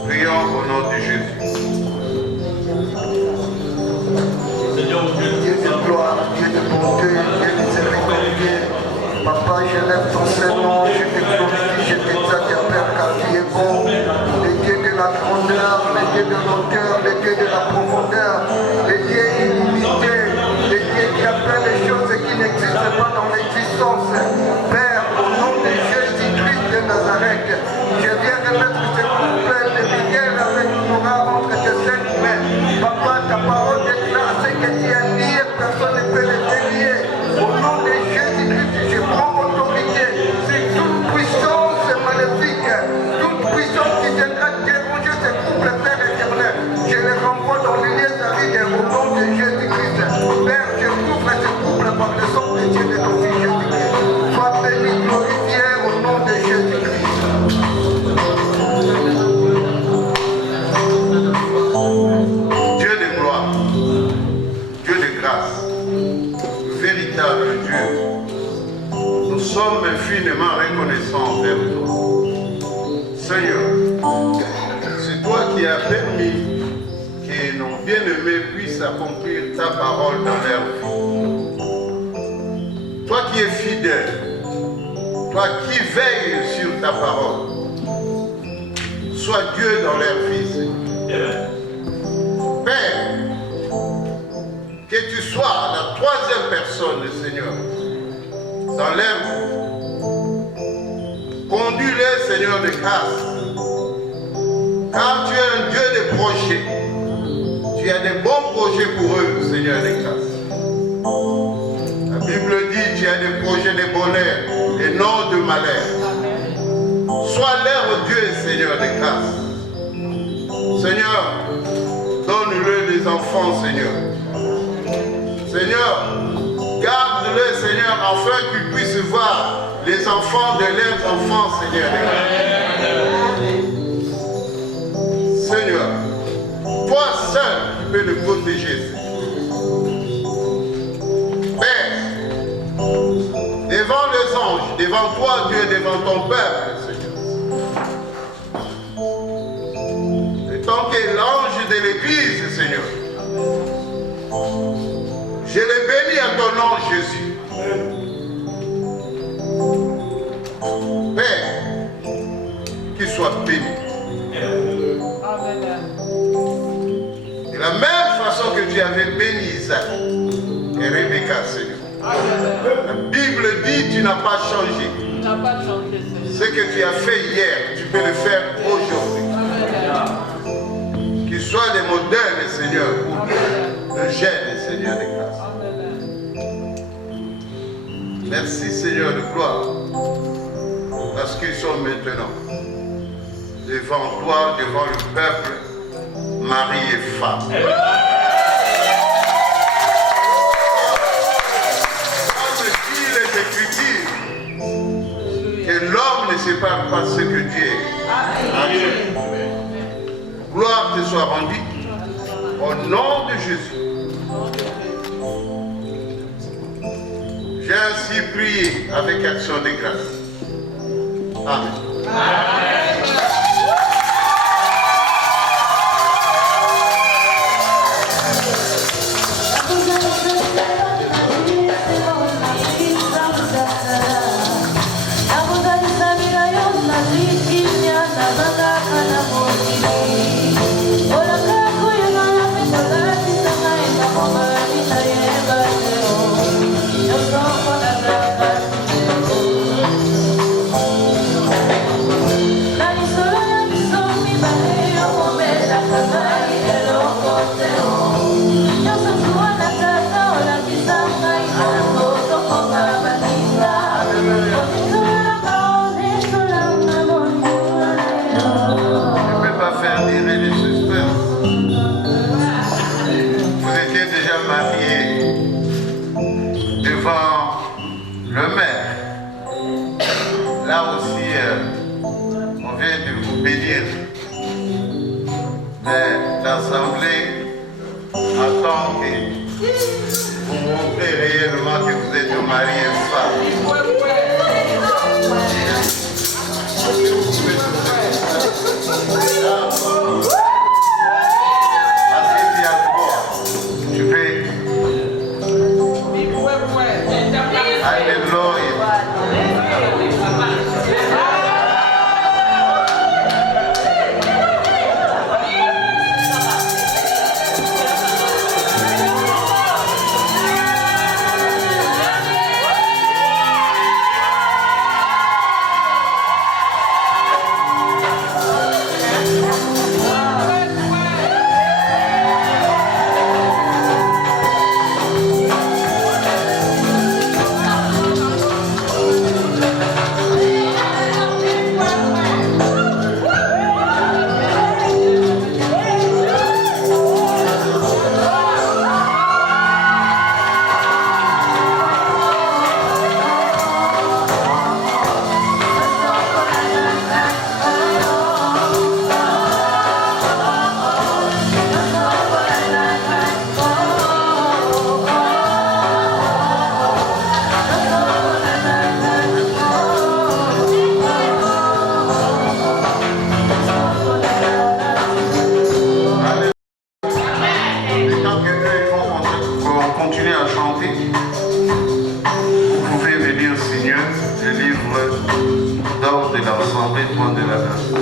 Prions au nom de Jésus. Dieu de gloire, Dieu de bonté, Dieu de miséricorde. Papa, je lève ton Saint-Nom, je te glorifie, je t'exalte, Père, car tu es bon. Le Dieu de la grandeur, le Dieu de l'auteur, le Dieu de la profondeur, le Dieu illimité, le Dieu qui appelle les choses qui n'existent pas dans l'existence. Père, au nom de Jésus-Christ de Nazareth, je viens remettre ce couplet de Miguel avec Nora entre tes saintes mains. Papa, ta parole déclare ce que tu as lié, personne ne peut le délier. Au nom de Jésus-Christ, je prends autorité sur toute puissance maléfique, toute puissance qui viendra déranger ce couple, Père éternel. Je les renvoie dans les lieux arides au nom de Jésus-Christ. Père, je couvre ce couple par le sang de Dieu de ton Fils Jésus-Christ. Sois béni, glorifié au nom de Jésus-Christ. Dieu de gloire, Dieu de grâce, véritable Dieu, nous sommes infiniment reconnaissants envers toi. Seigneur, c'est toi qui as permis que nos bien-aimés puissent accomplir ta parole dans leur vie. Toi qui es fidèle, toi qui veilles sur ta parole, sois Dieu dans leur vie, Seigneur. Père, que tu sois la troisième personne, Seigneur, dans leur vie. Conduis-les, Seigneur de grâce, car tu es un Dieu de projets. Tu as des bons projets pour eux, Seigneur de grâce. La Bible dit tu as des projets de bonheur et non de malheur. Sois leur Dieu, Seigneur de grâce. Seigneur, donne-le des enfants, Seigneur. Seigneur, garde-le, Seigneur, afin qu'ils puissent voir les enfants de leurs enfants, Seigneur. Seigneur, toi seul tu peux le protéger, Seigneur. Père, devant les anges, devant toi, Dieu, devant ton peuple, Seigneur. Et tant que l'ange de l'église, Seigneur, je les bénis à ton nom, Jésus. Père, qu'il soit béni. De la même façon que tu avais béni Isaac et Rebecca, Seigneur. La Bible dit tu n'as pas changé. Ce que tu as fait hier, tu peux le faire aujourd'hui. Qu'il soit des modèles, Seigneur, pour le jeune, Seigneur de grâce. Merci, Seigneur de gloire, parce qu'ils sont maintenant devant toi, devant le peuple, mari et femme. Comme dit les Écritures, que l'homme ne sépare pas ce que Dieu est. Gloire te soit rendue au nom de Jésus. J'ai ainsi prié avec action de grâce. Amen. L'Assemblée attend que vous montrez réellement que vous êtes mari et femme. livre d'or de l'Assemblée de la Nation.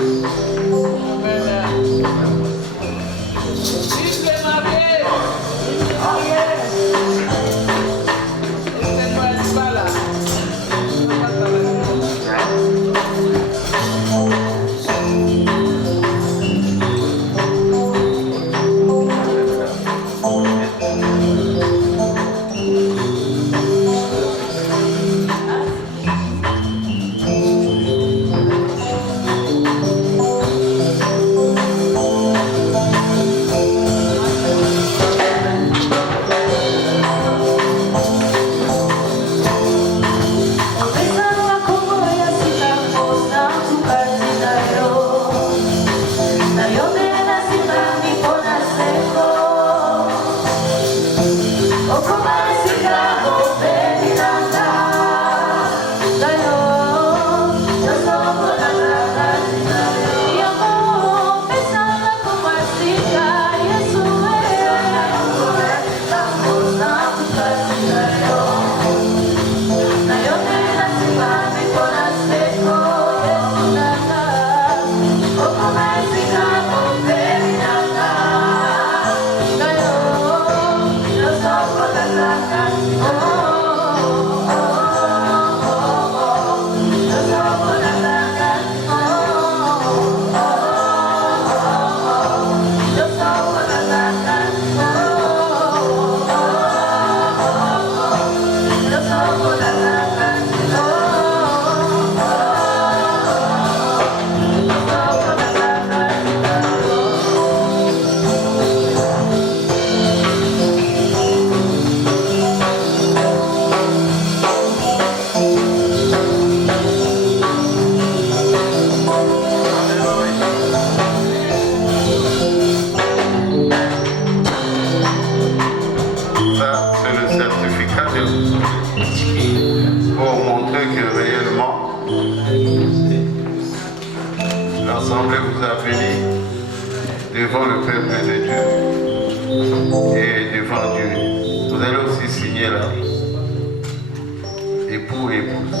Pour montrer que réellement l'Assemblée vous a béni devant le peuple de Dieu et devant Dieu. Vous allez aussi signer là, époux et épouse.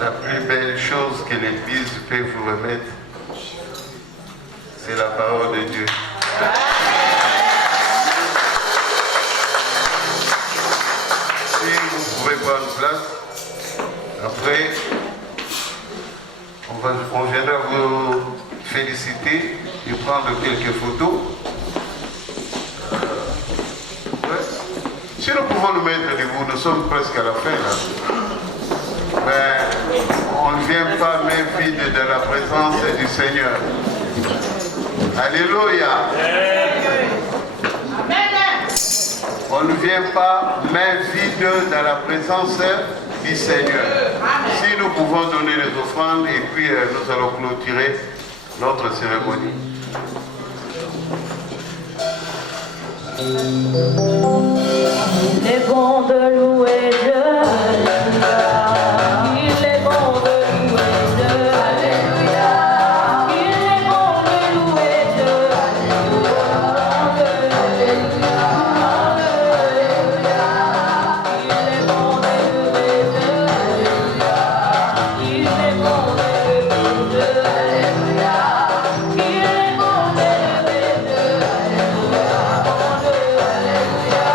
La plus belle chose que l'Église peut vous remettre, c'est la parole de Dieu. Si vous pouvez prendre place, après, on viendra vous féliciter et prendre quelques photos. Si nous pouvons nous mettre debout, nous sommes presque à la fin là. Mais on ne vient pas main vide de la présence du Seigneur. Alléluia. On ne vient pas main vide dans la présence du Seigneur. Si nous pouvons donner les offrandes et puis nous allons clôturer notre cérémonie. Il est bon de louer Dieu. Il est bon de louer Dieu. Alléluia. Il est bon de louer Dieu. Alléluia. Alléluia. Il est bon de louer Dieu. Alléluia. Il est bon de louer Dieu. Alléluia. Il est bon de louer Dieu. Alléluia.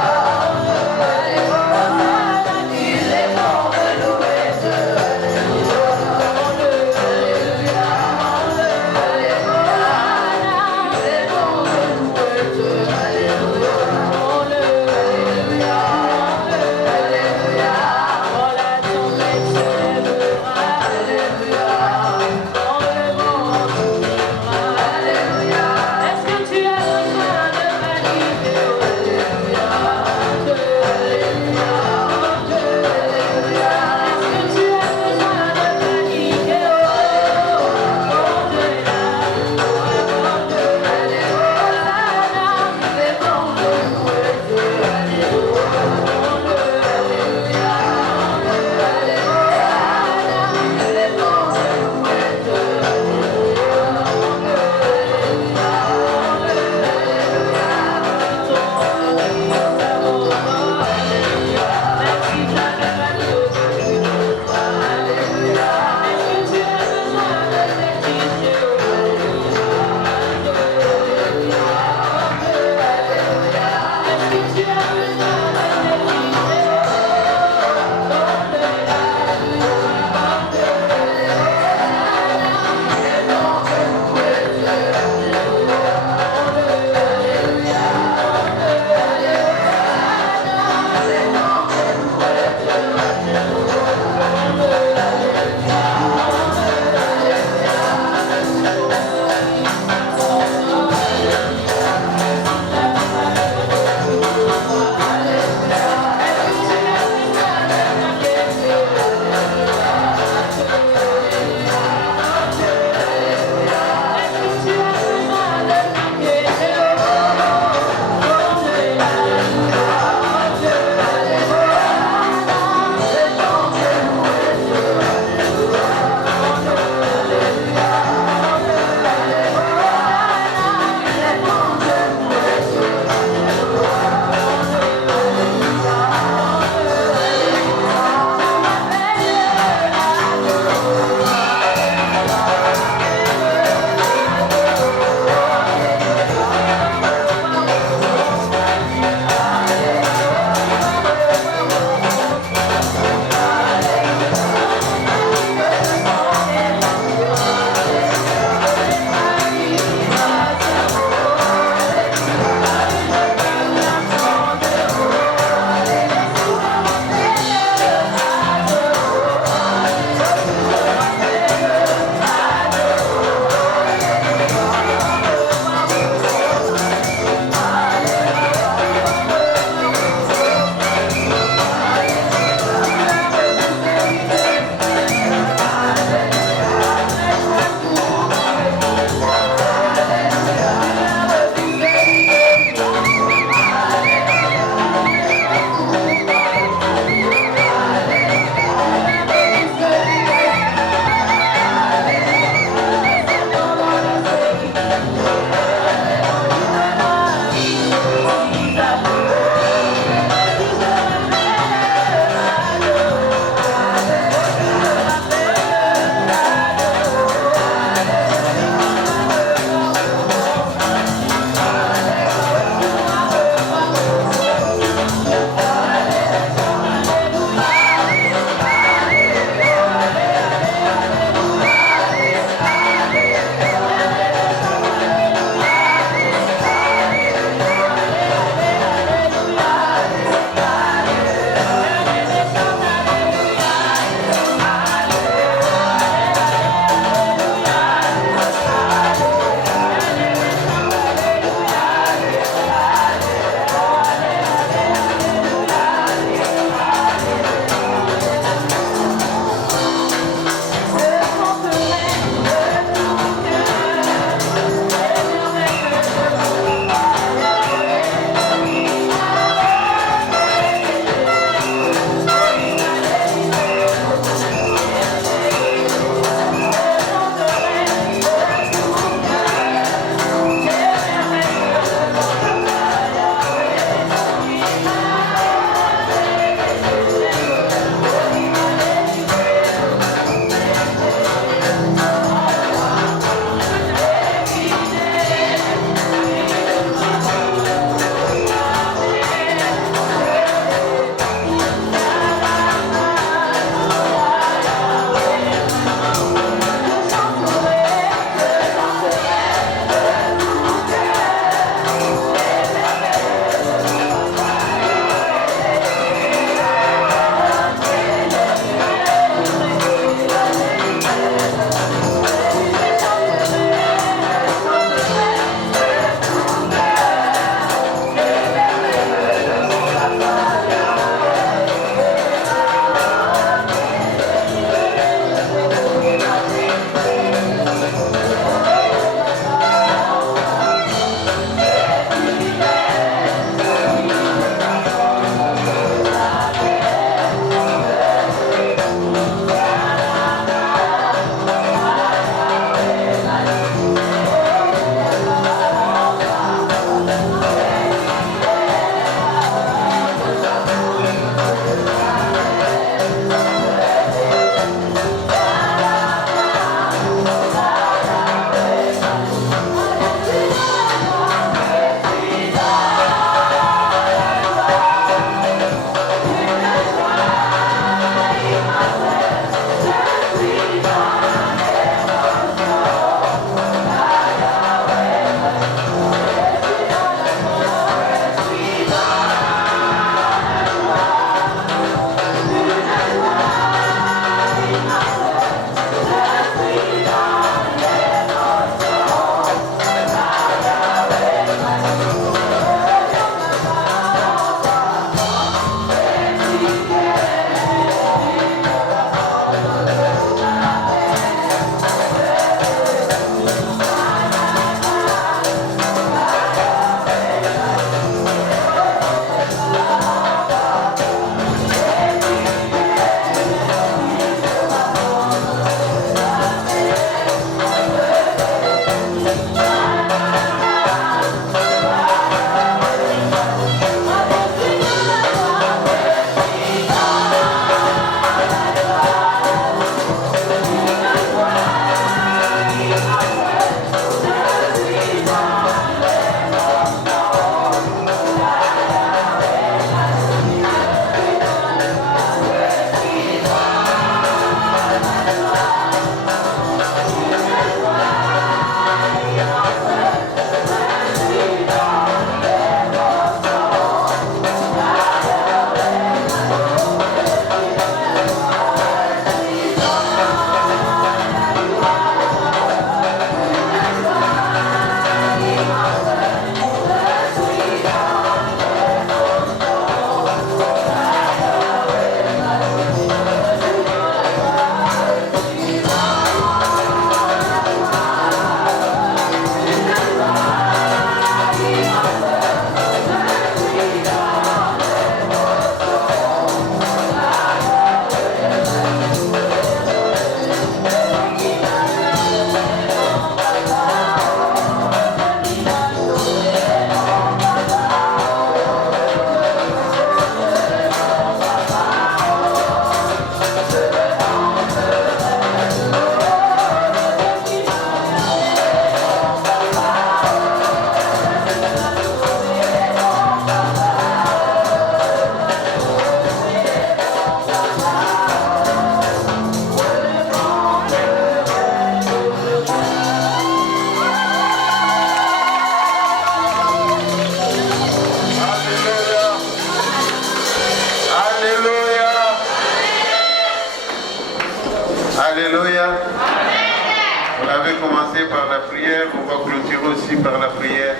commencer par la prière, on va clôturer aussi par la prière.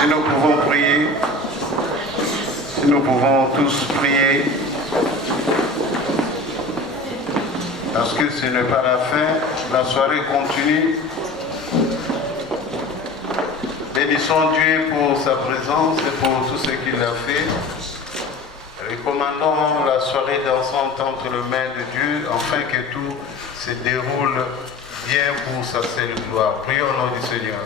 Si nous pouvons prier, si nous pouvons tous prier, parce que ce n'est pas la fin, la soirée continue. Bénissons Dieu pour sa présence et pour tout ce qu'il a fait. Recommandons la soirée dansante entre les mains de Dieu, afin que tout se déroule bien pour sa seule gloire. Prions au nom du Seigneur.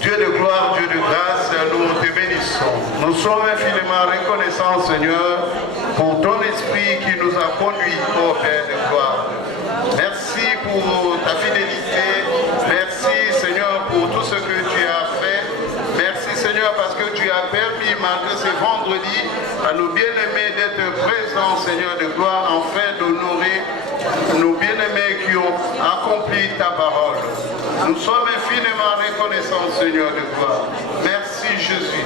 Dieu de gloire, Dieu de grâce, nous te bénissons. Nous sommes infiniment reconnaissants, Seigneur, pour ton esprit qui nous a conduits, ô Père de gloire. Merci pour ta fidélité. Merci, Seigneur, pour tout ce que tu as fait. Merci, Seigneur, parce que tu as permis, malgré ce vendredi, à nos bien-aimés d'être présents, Seigneur de gloire, afin d'honorer nos bien-aimés qui ont accompli ta parole. Nous sommes infiniment reconnaissants, Seigneur de gloire. Merci, Jésus.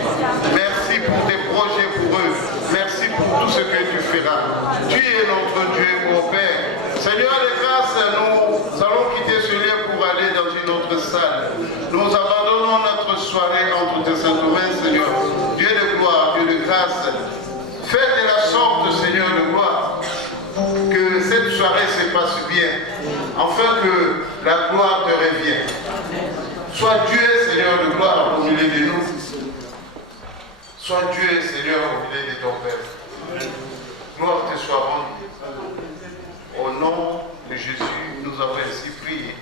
Merci pour tes projets pour eux. Merci pour tout ce que tu feras. Tu es notre Dieu, mon Père. Seigneur de grâce, nous allons quitter ce lieu pour aller dans une autre salle. Nous abandonnons notre soirée entre tes saintes mains, Seigneur. Dieu de gloire, Dieu de grâce. Fais de la sorte, Seigneur de gloire, que cette soirée se passe bien, afin que la gloire te revienne. Sois Dieu, Seigneur de gloire, au milieu de nous. Sois Dieu, Seigneur, au milieu de ton Père. Gloire te soit rendue. Au nom de Jésus, nous avons ainsi prié.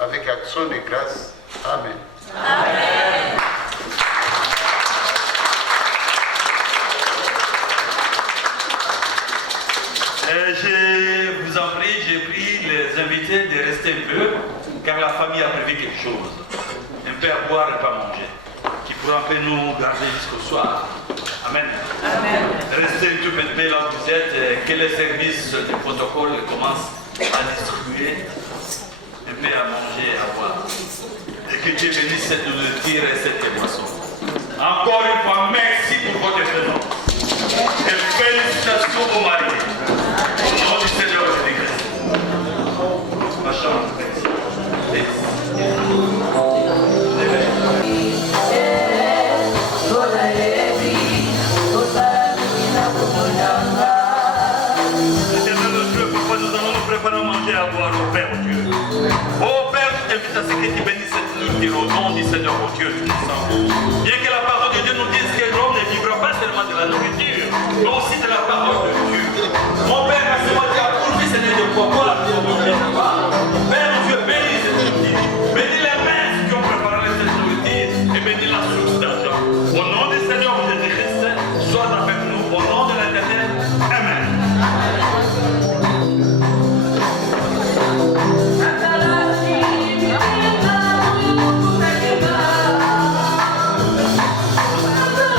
Avec action de grâce. Amen. Amen. Je vous en prie, j'ai pris les invités de rester un peu, car la famille a prévu quelque chose. Un peu à boire et pas à manger, qui pourra un peu nous garder jusqu'au soir. Amen. Amen. Restez un tout petit peu là où vous êtes, que le service du protocole commence à distribuer un peu à manger et à boire. Et que Dieu bénisse cette nourriture et cette boisson. Encore une fois, merci pour votre présence. Et félicitations au mari. Au nom du Seigneur Jésus-Christ. Ma chambre. Préparons à manger à boire au Père Dieu. Ô Père, je t'invite à ce que tu bénisses cette nourriture au nom du Seigneur, mon Dieu Tout-Puissant. Bien que la parole de Dieu nous dise que l'homme ne vivra pas seulement de la nourriture, mais aussi de la parole de Dieu. Mon Père, merci moi tu as pourvu, Seigneur, de pouvoir Père Dieu, bénis cette nourriture. Bénis les mains qui ont préparé cette nourriture et bénis la source d'argent. Au nom du Seigneur Jésus-Christ, sois avec nous. Au nom de l'Éternel. Amen. Thank you.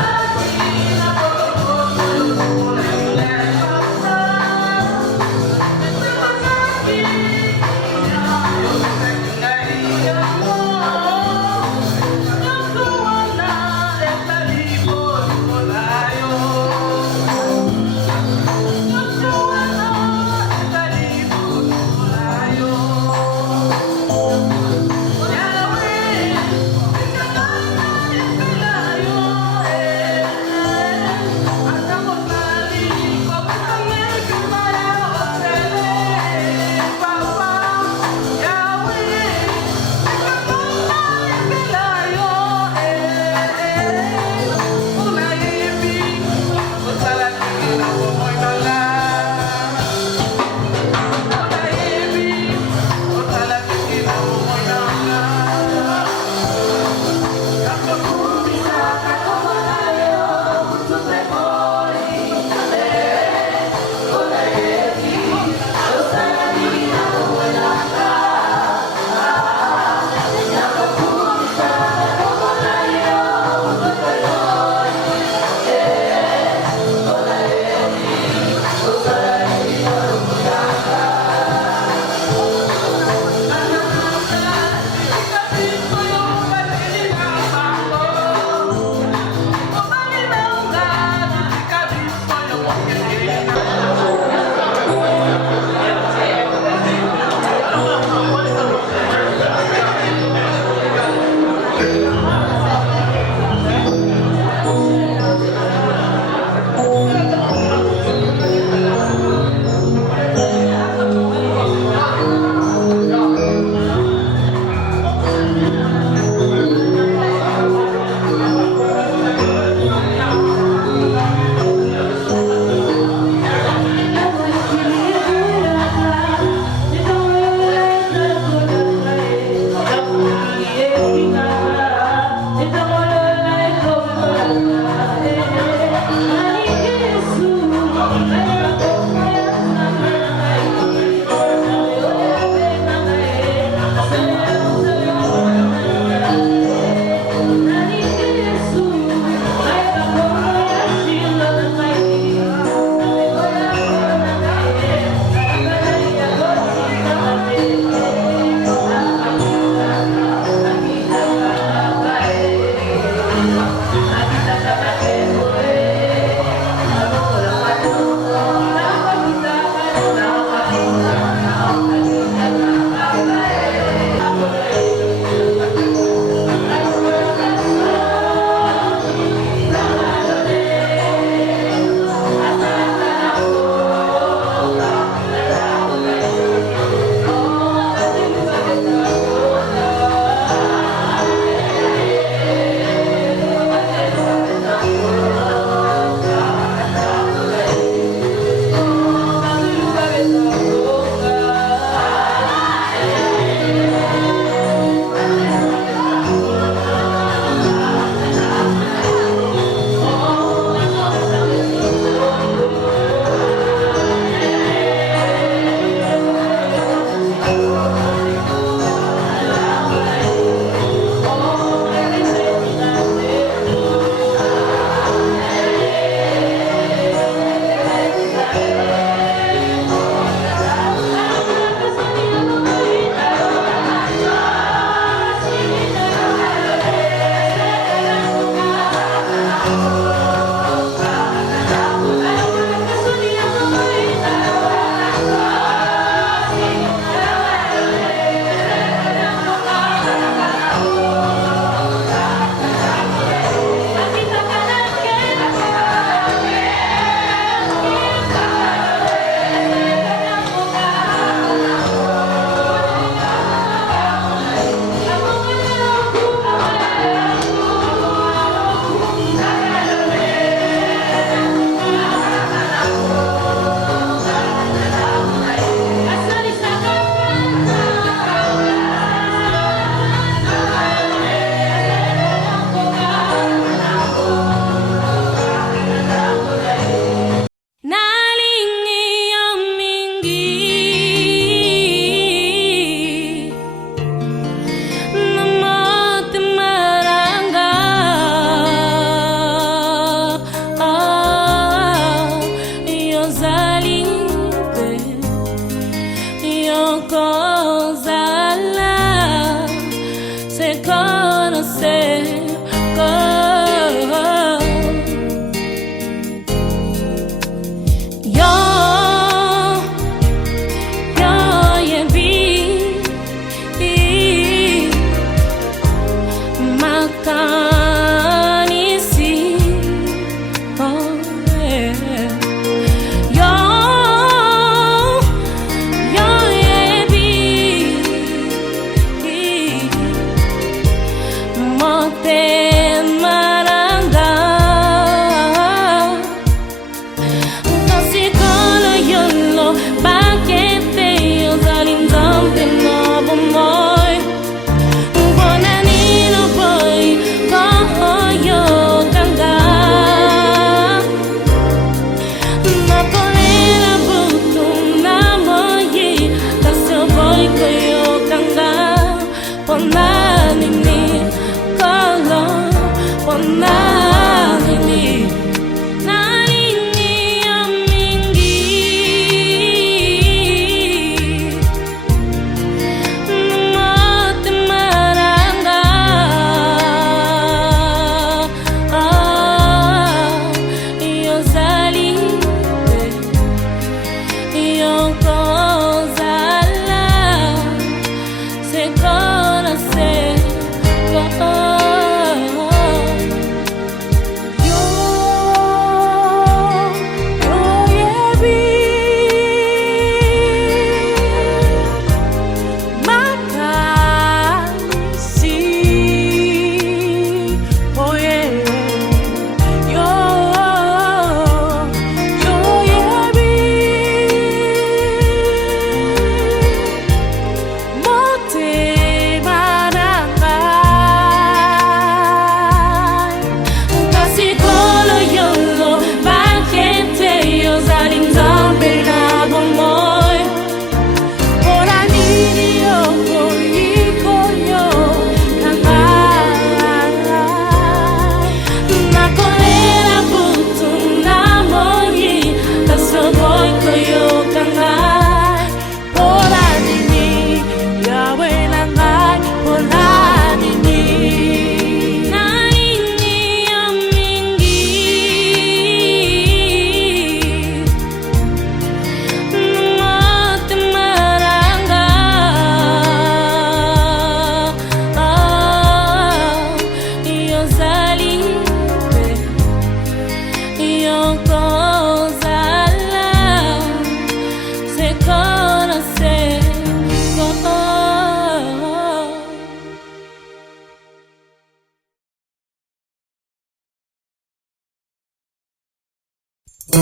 Les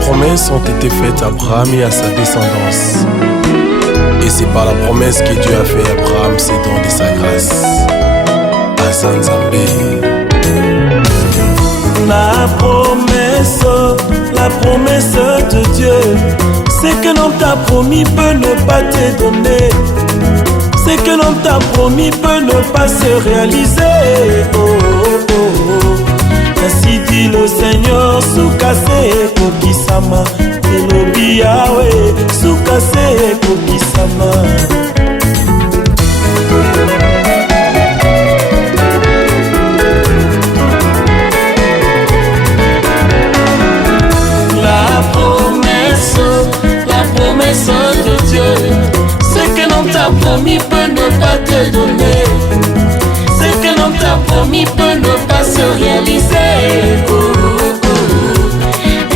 promesses ont été faites à Abraham et à sa descendance. Et c'est par la promesse que Dieu a fait à Abraham, c'est don de sa grâce. Azanzambe. La promesse de Dieu, c'est que l'on t'a promis peut ne pas te donner. C'est que l'on t'a promis peut ne pas se réaliser. Oh, oh, oh. Ainsi dit le Seigneur, Soukase Kokisama. Elobi Yahweh, Soukase Kokisama. La promesse de Dieu, c'est que l'on t'a promis peut ne pas te donner. C'est que l'on t'a promis peut ne pas se réaliser. Oh, oh, oh.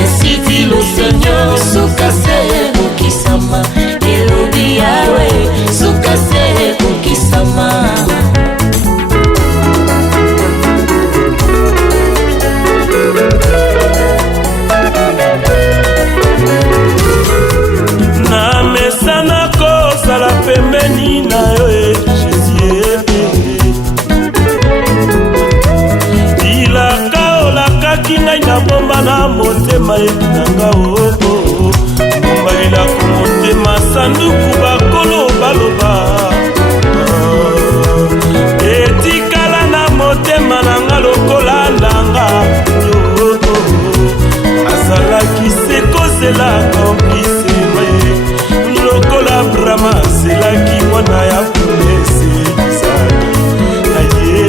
Ainsi dit le Seigneur, Soukase Kokisama. Elobi Yahweh, Soukase Kokisama. La pembeni na yo Jésus ilaka olakaki ngai na bomba na motema ekinanga bomba ilako motema sanduku bakolo baloba etikala na motema nanga lokola ndanga azalaki sekozela komplise lokola Brahma selaki mwana ya promese Isaki aye.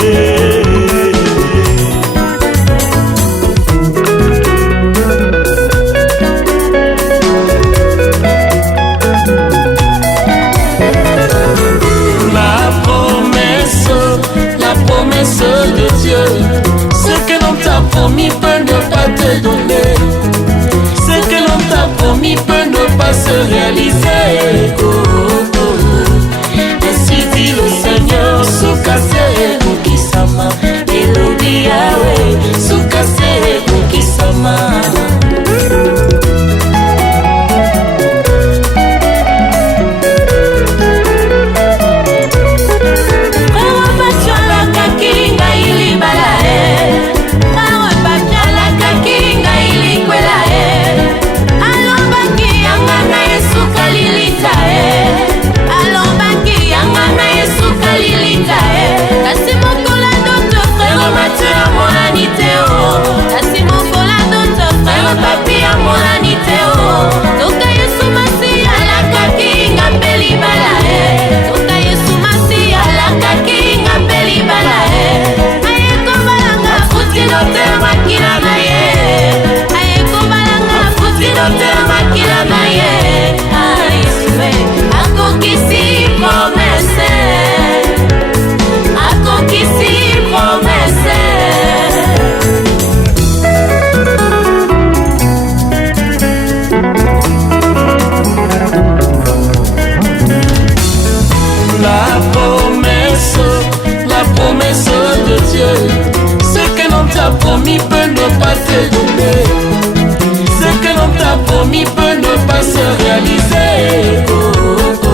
La promesse de Dieu, ce que l'on t'a promis peut ne pas te donner. Ce que l'on t'a promis peut ne pas se réaliser. Oh, oh, oh. Ainsi dit le Seigneur, Soukase Kokisama. Elobi Yahweh, Soukase Kokisama. Ce que l'on t'a promis peut ne pas te donner. Ce que l'on t'a promis peut ne pas se réaliser. Oh, oh, oh.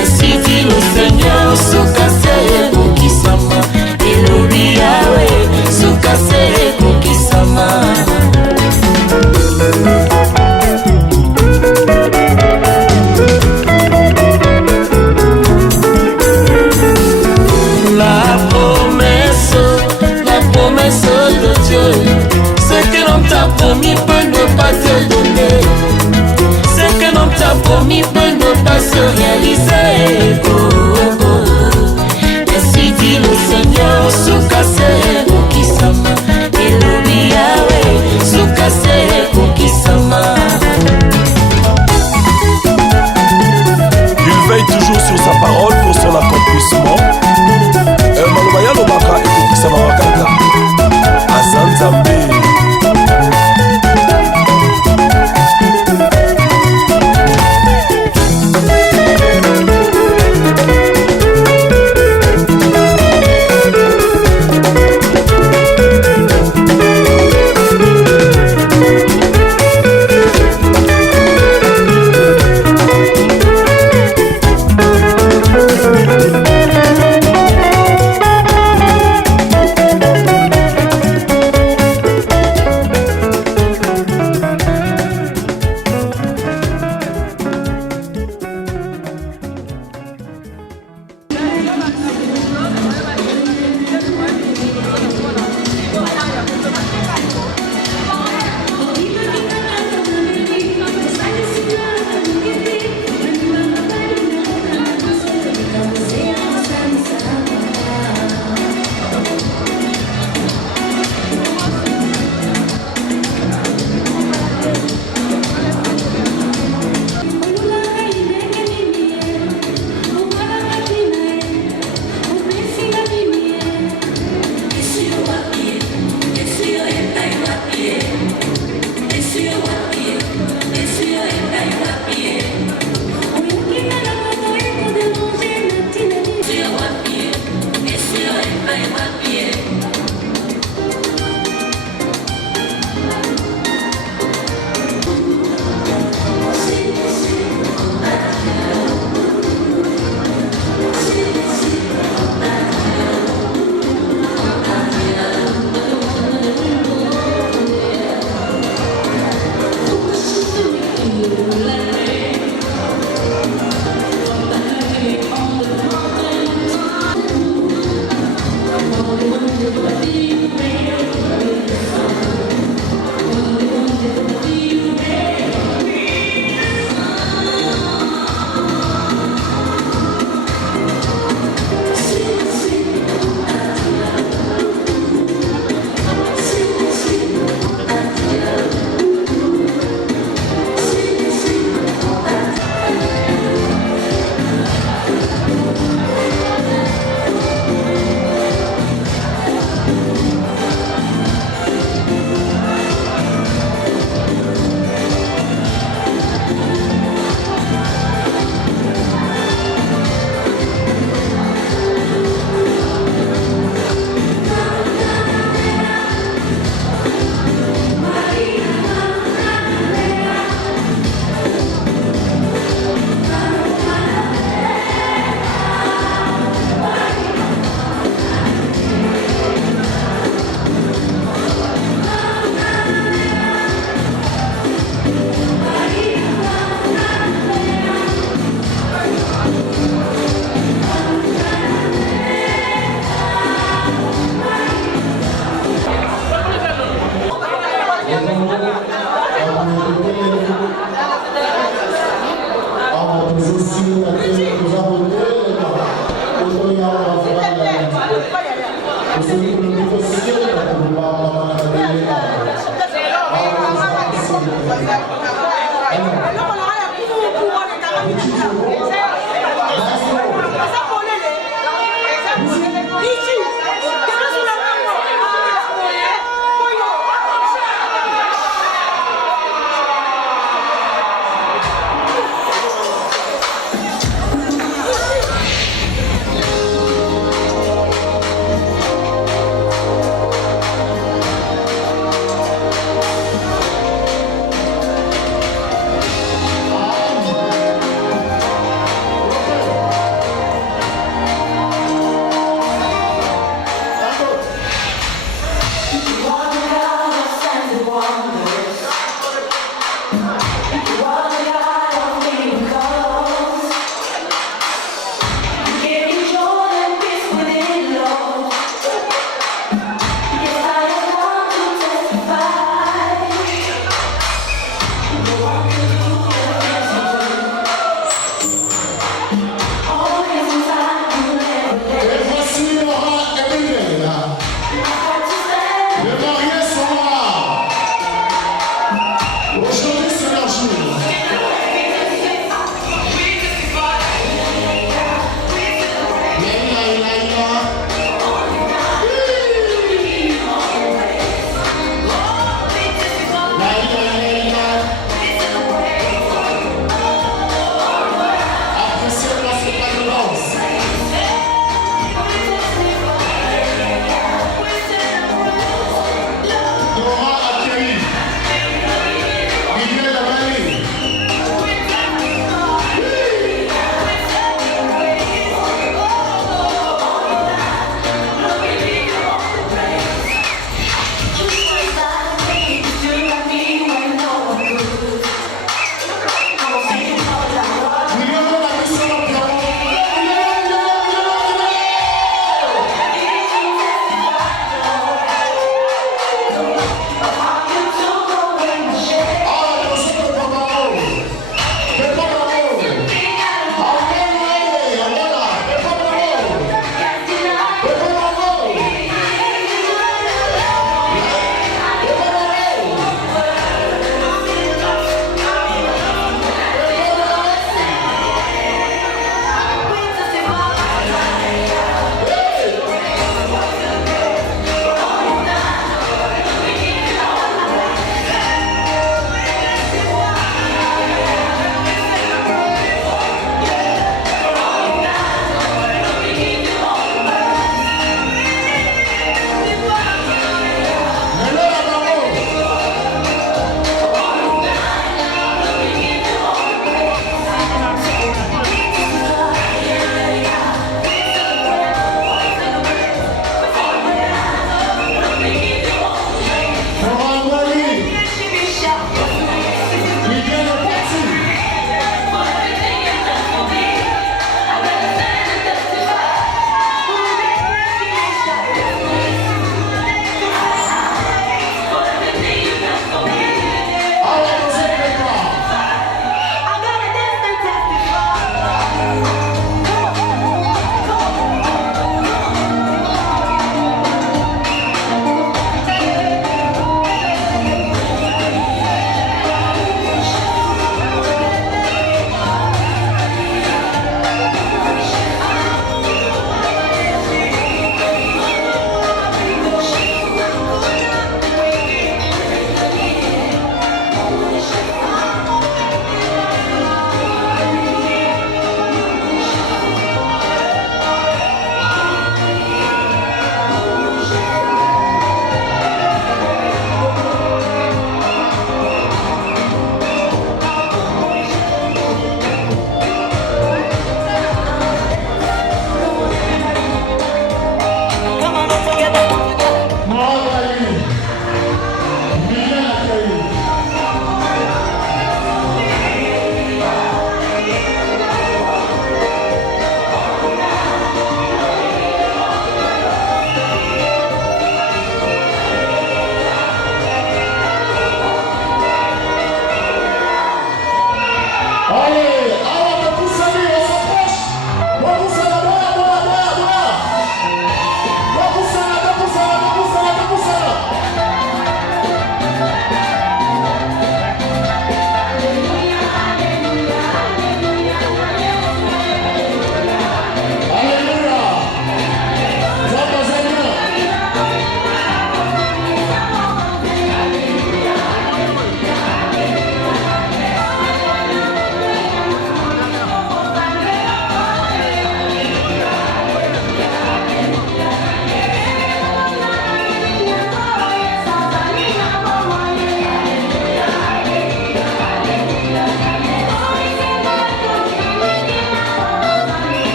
Ainsi dit le Seigneur, Soukase Kokisama. Elobi Yahweh, Soukase Kokisama. Ce que l'on t'a promis peut ne pas te donner. Ce que l'on t'a promis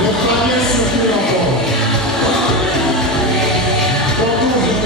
Le panier circule encore. Quand tout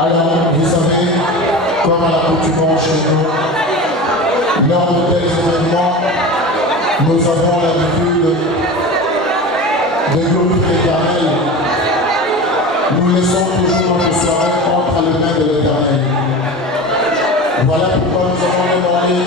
Alors, vous savez, comme à l'accoutumance chez nous, lors de tels événements, nous avons l'habitude de glorifier l'Éternel. Nous laissons toujours notre soirée entre les mains de l'Éternel. Voilà pourquoi nous avons demandé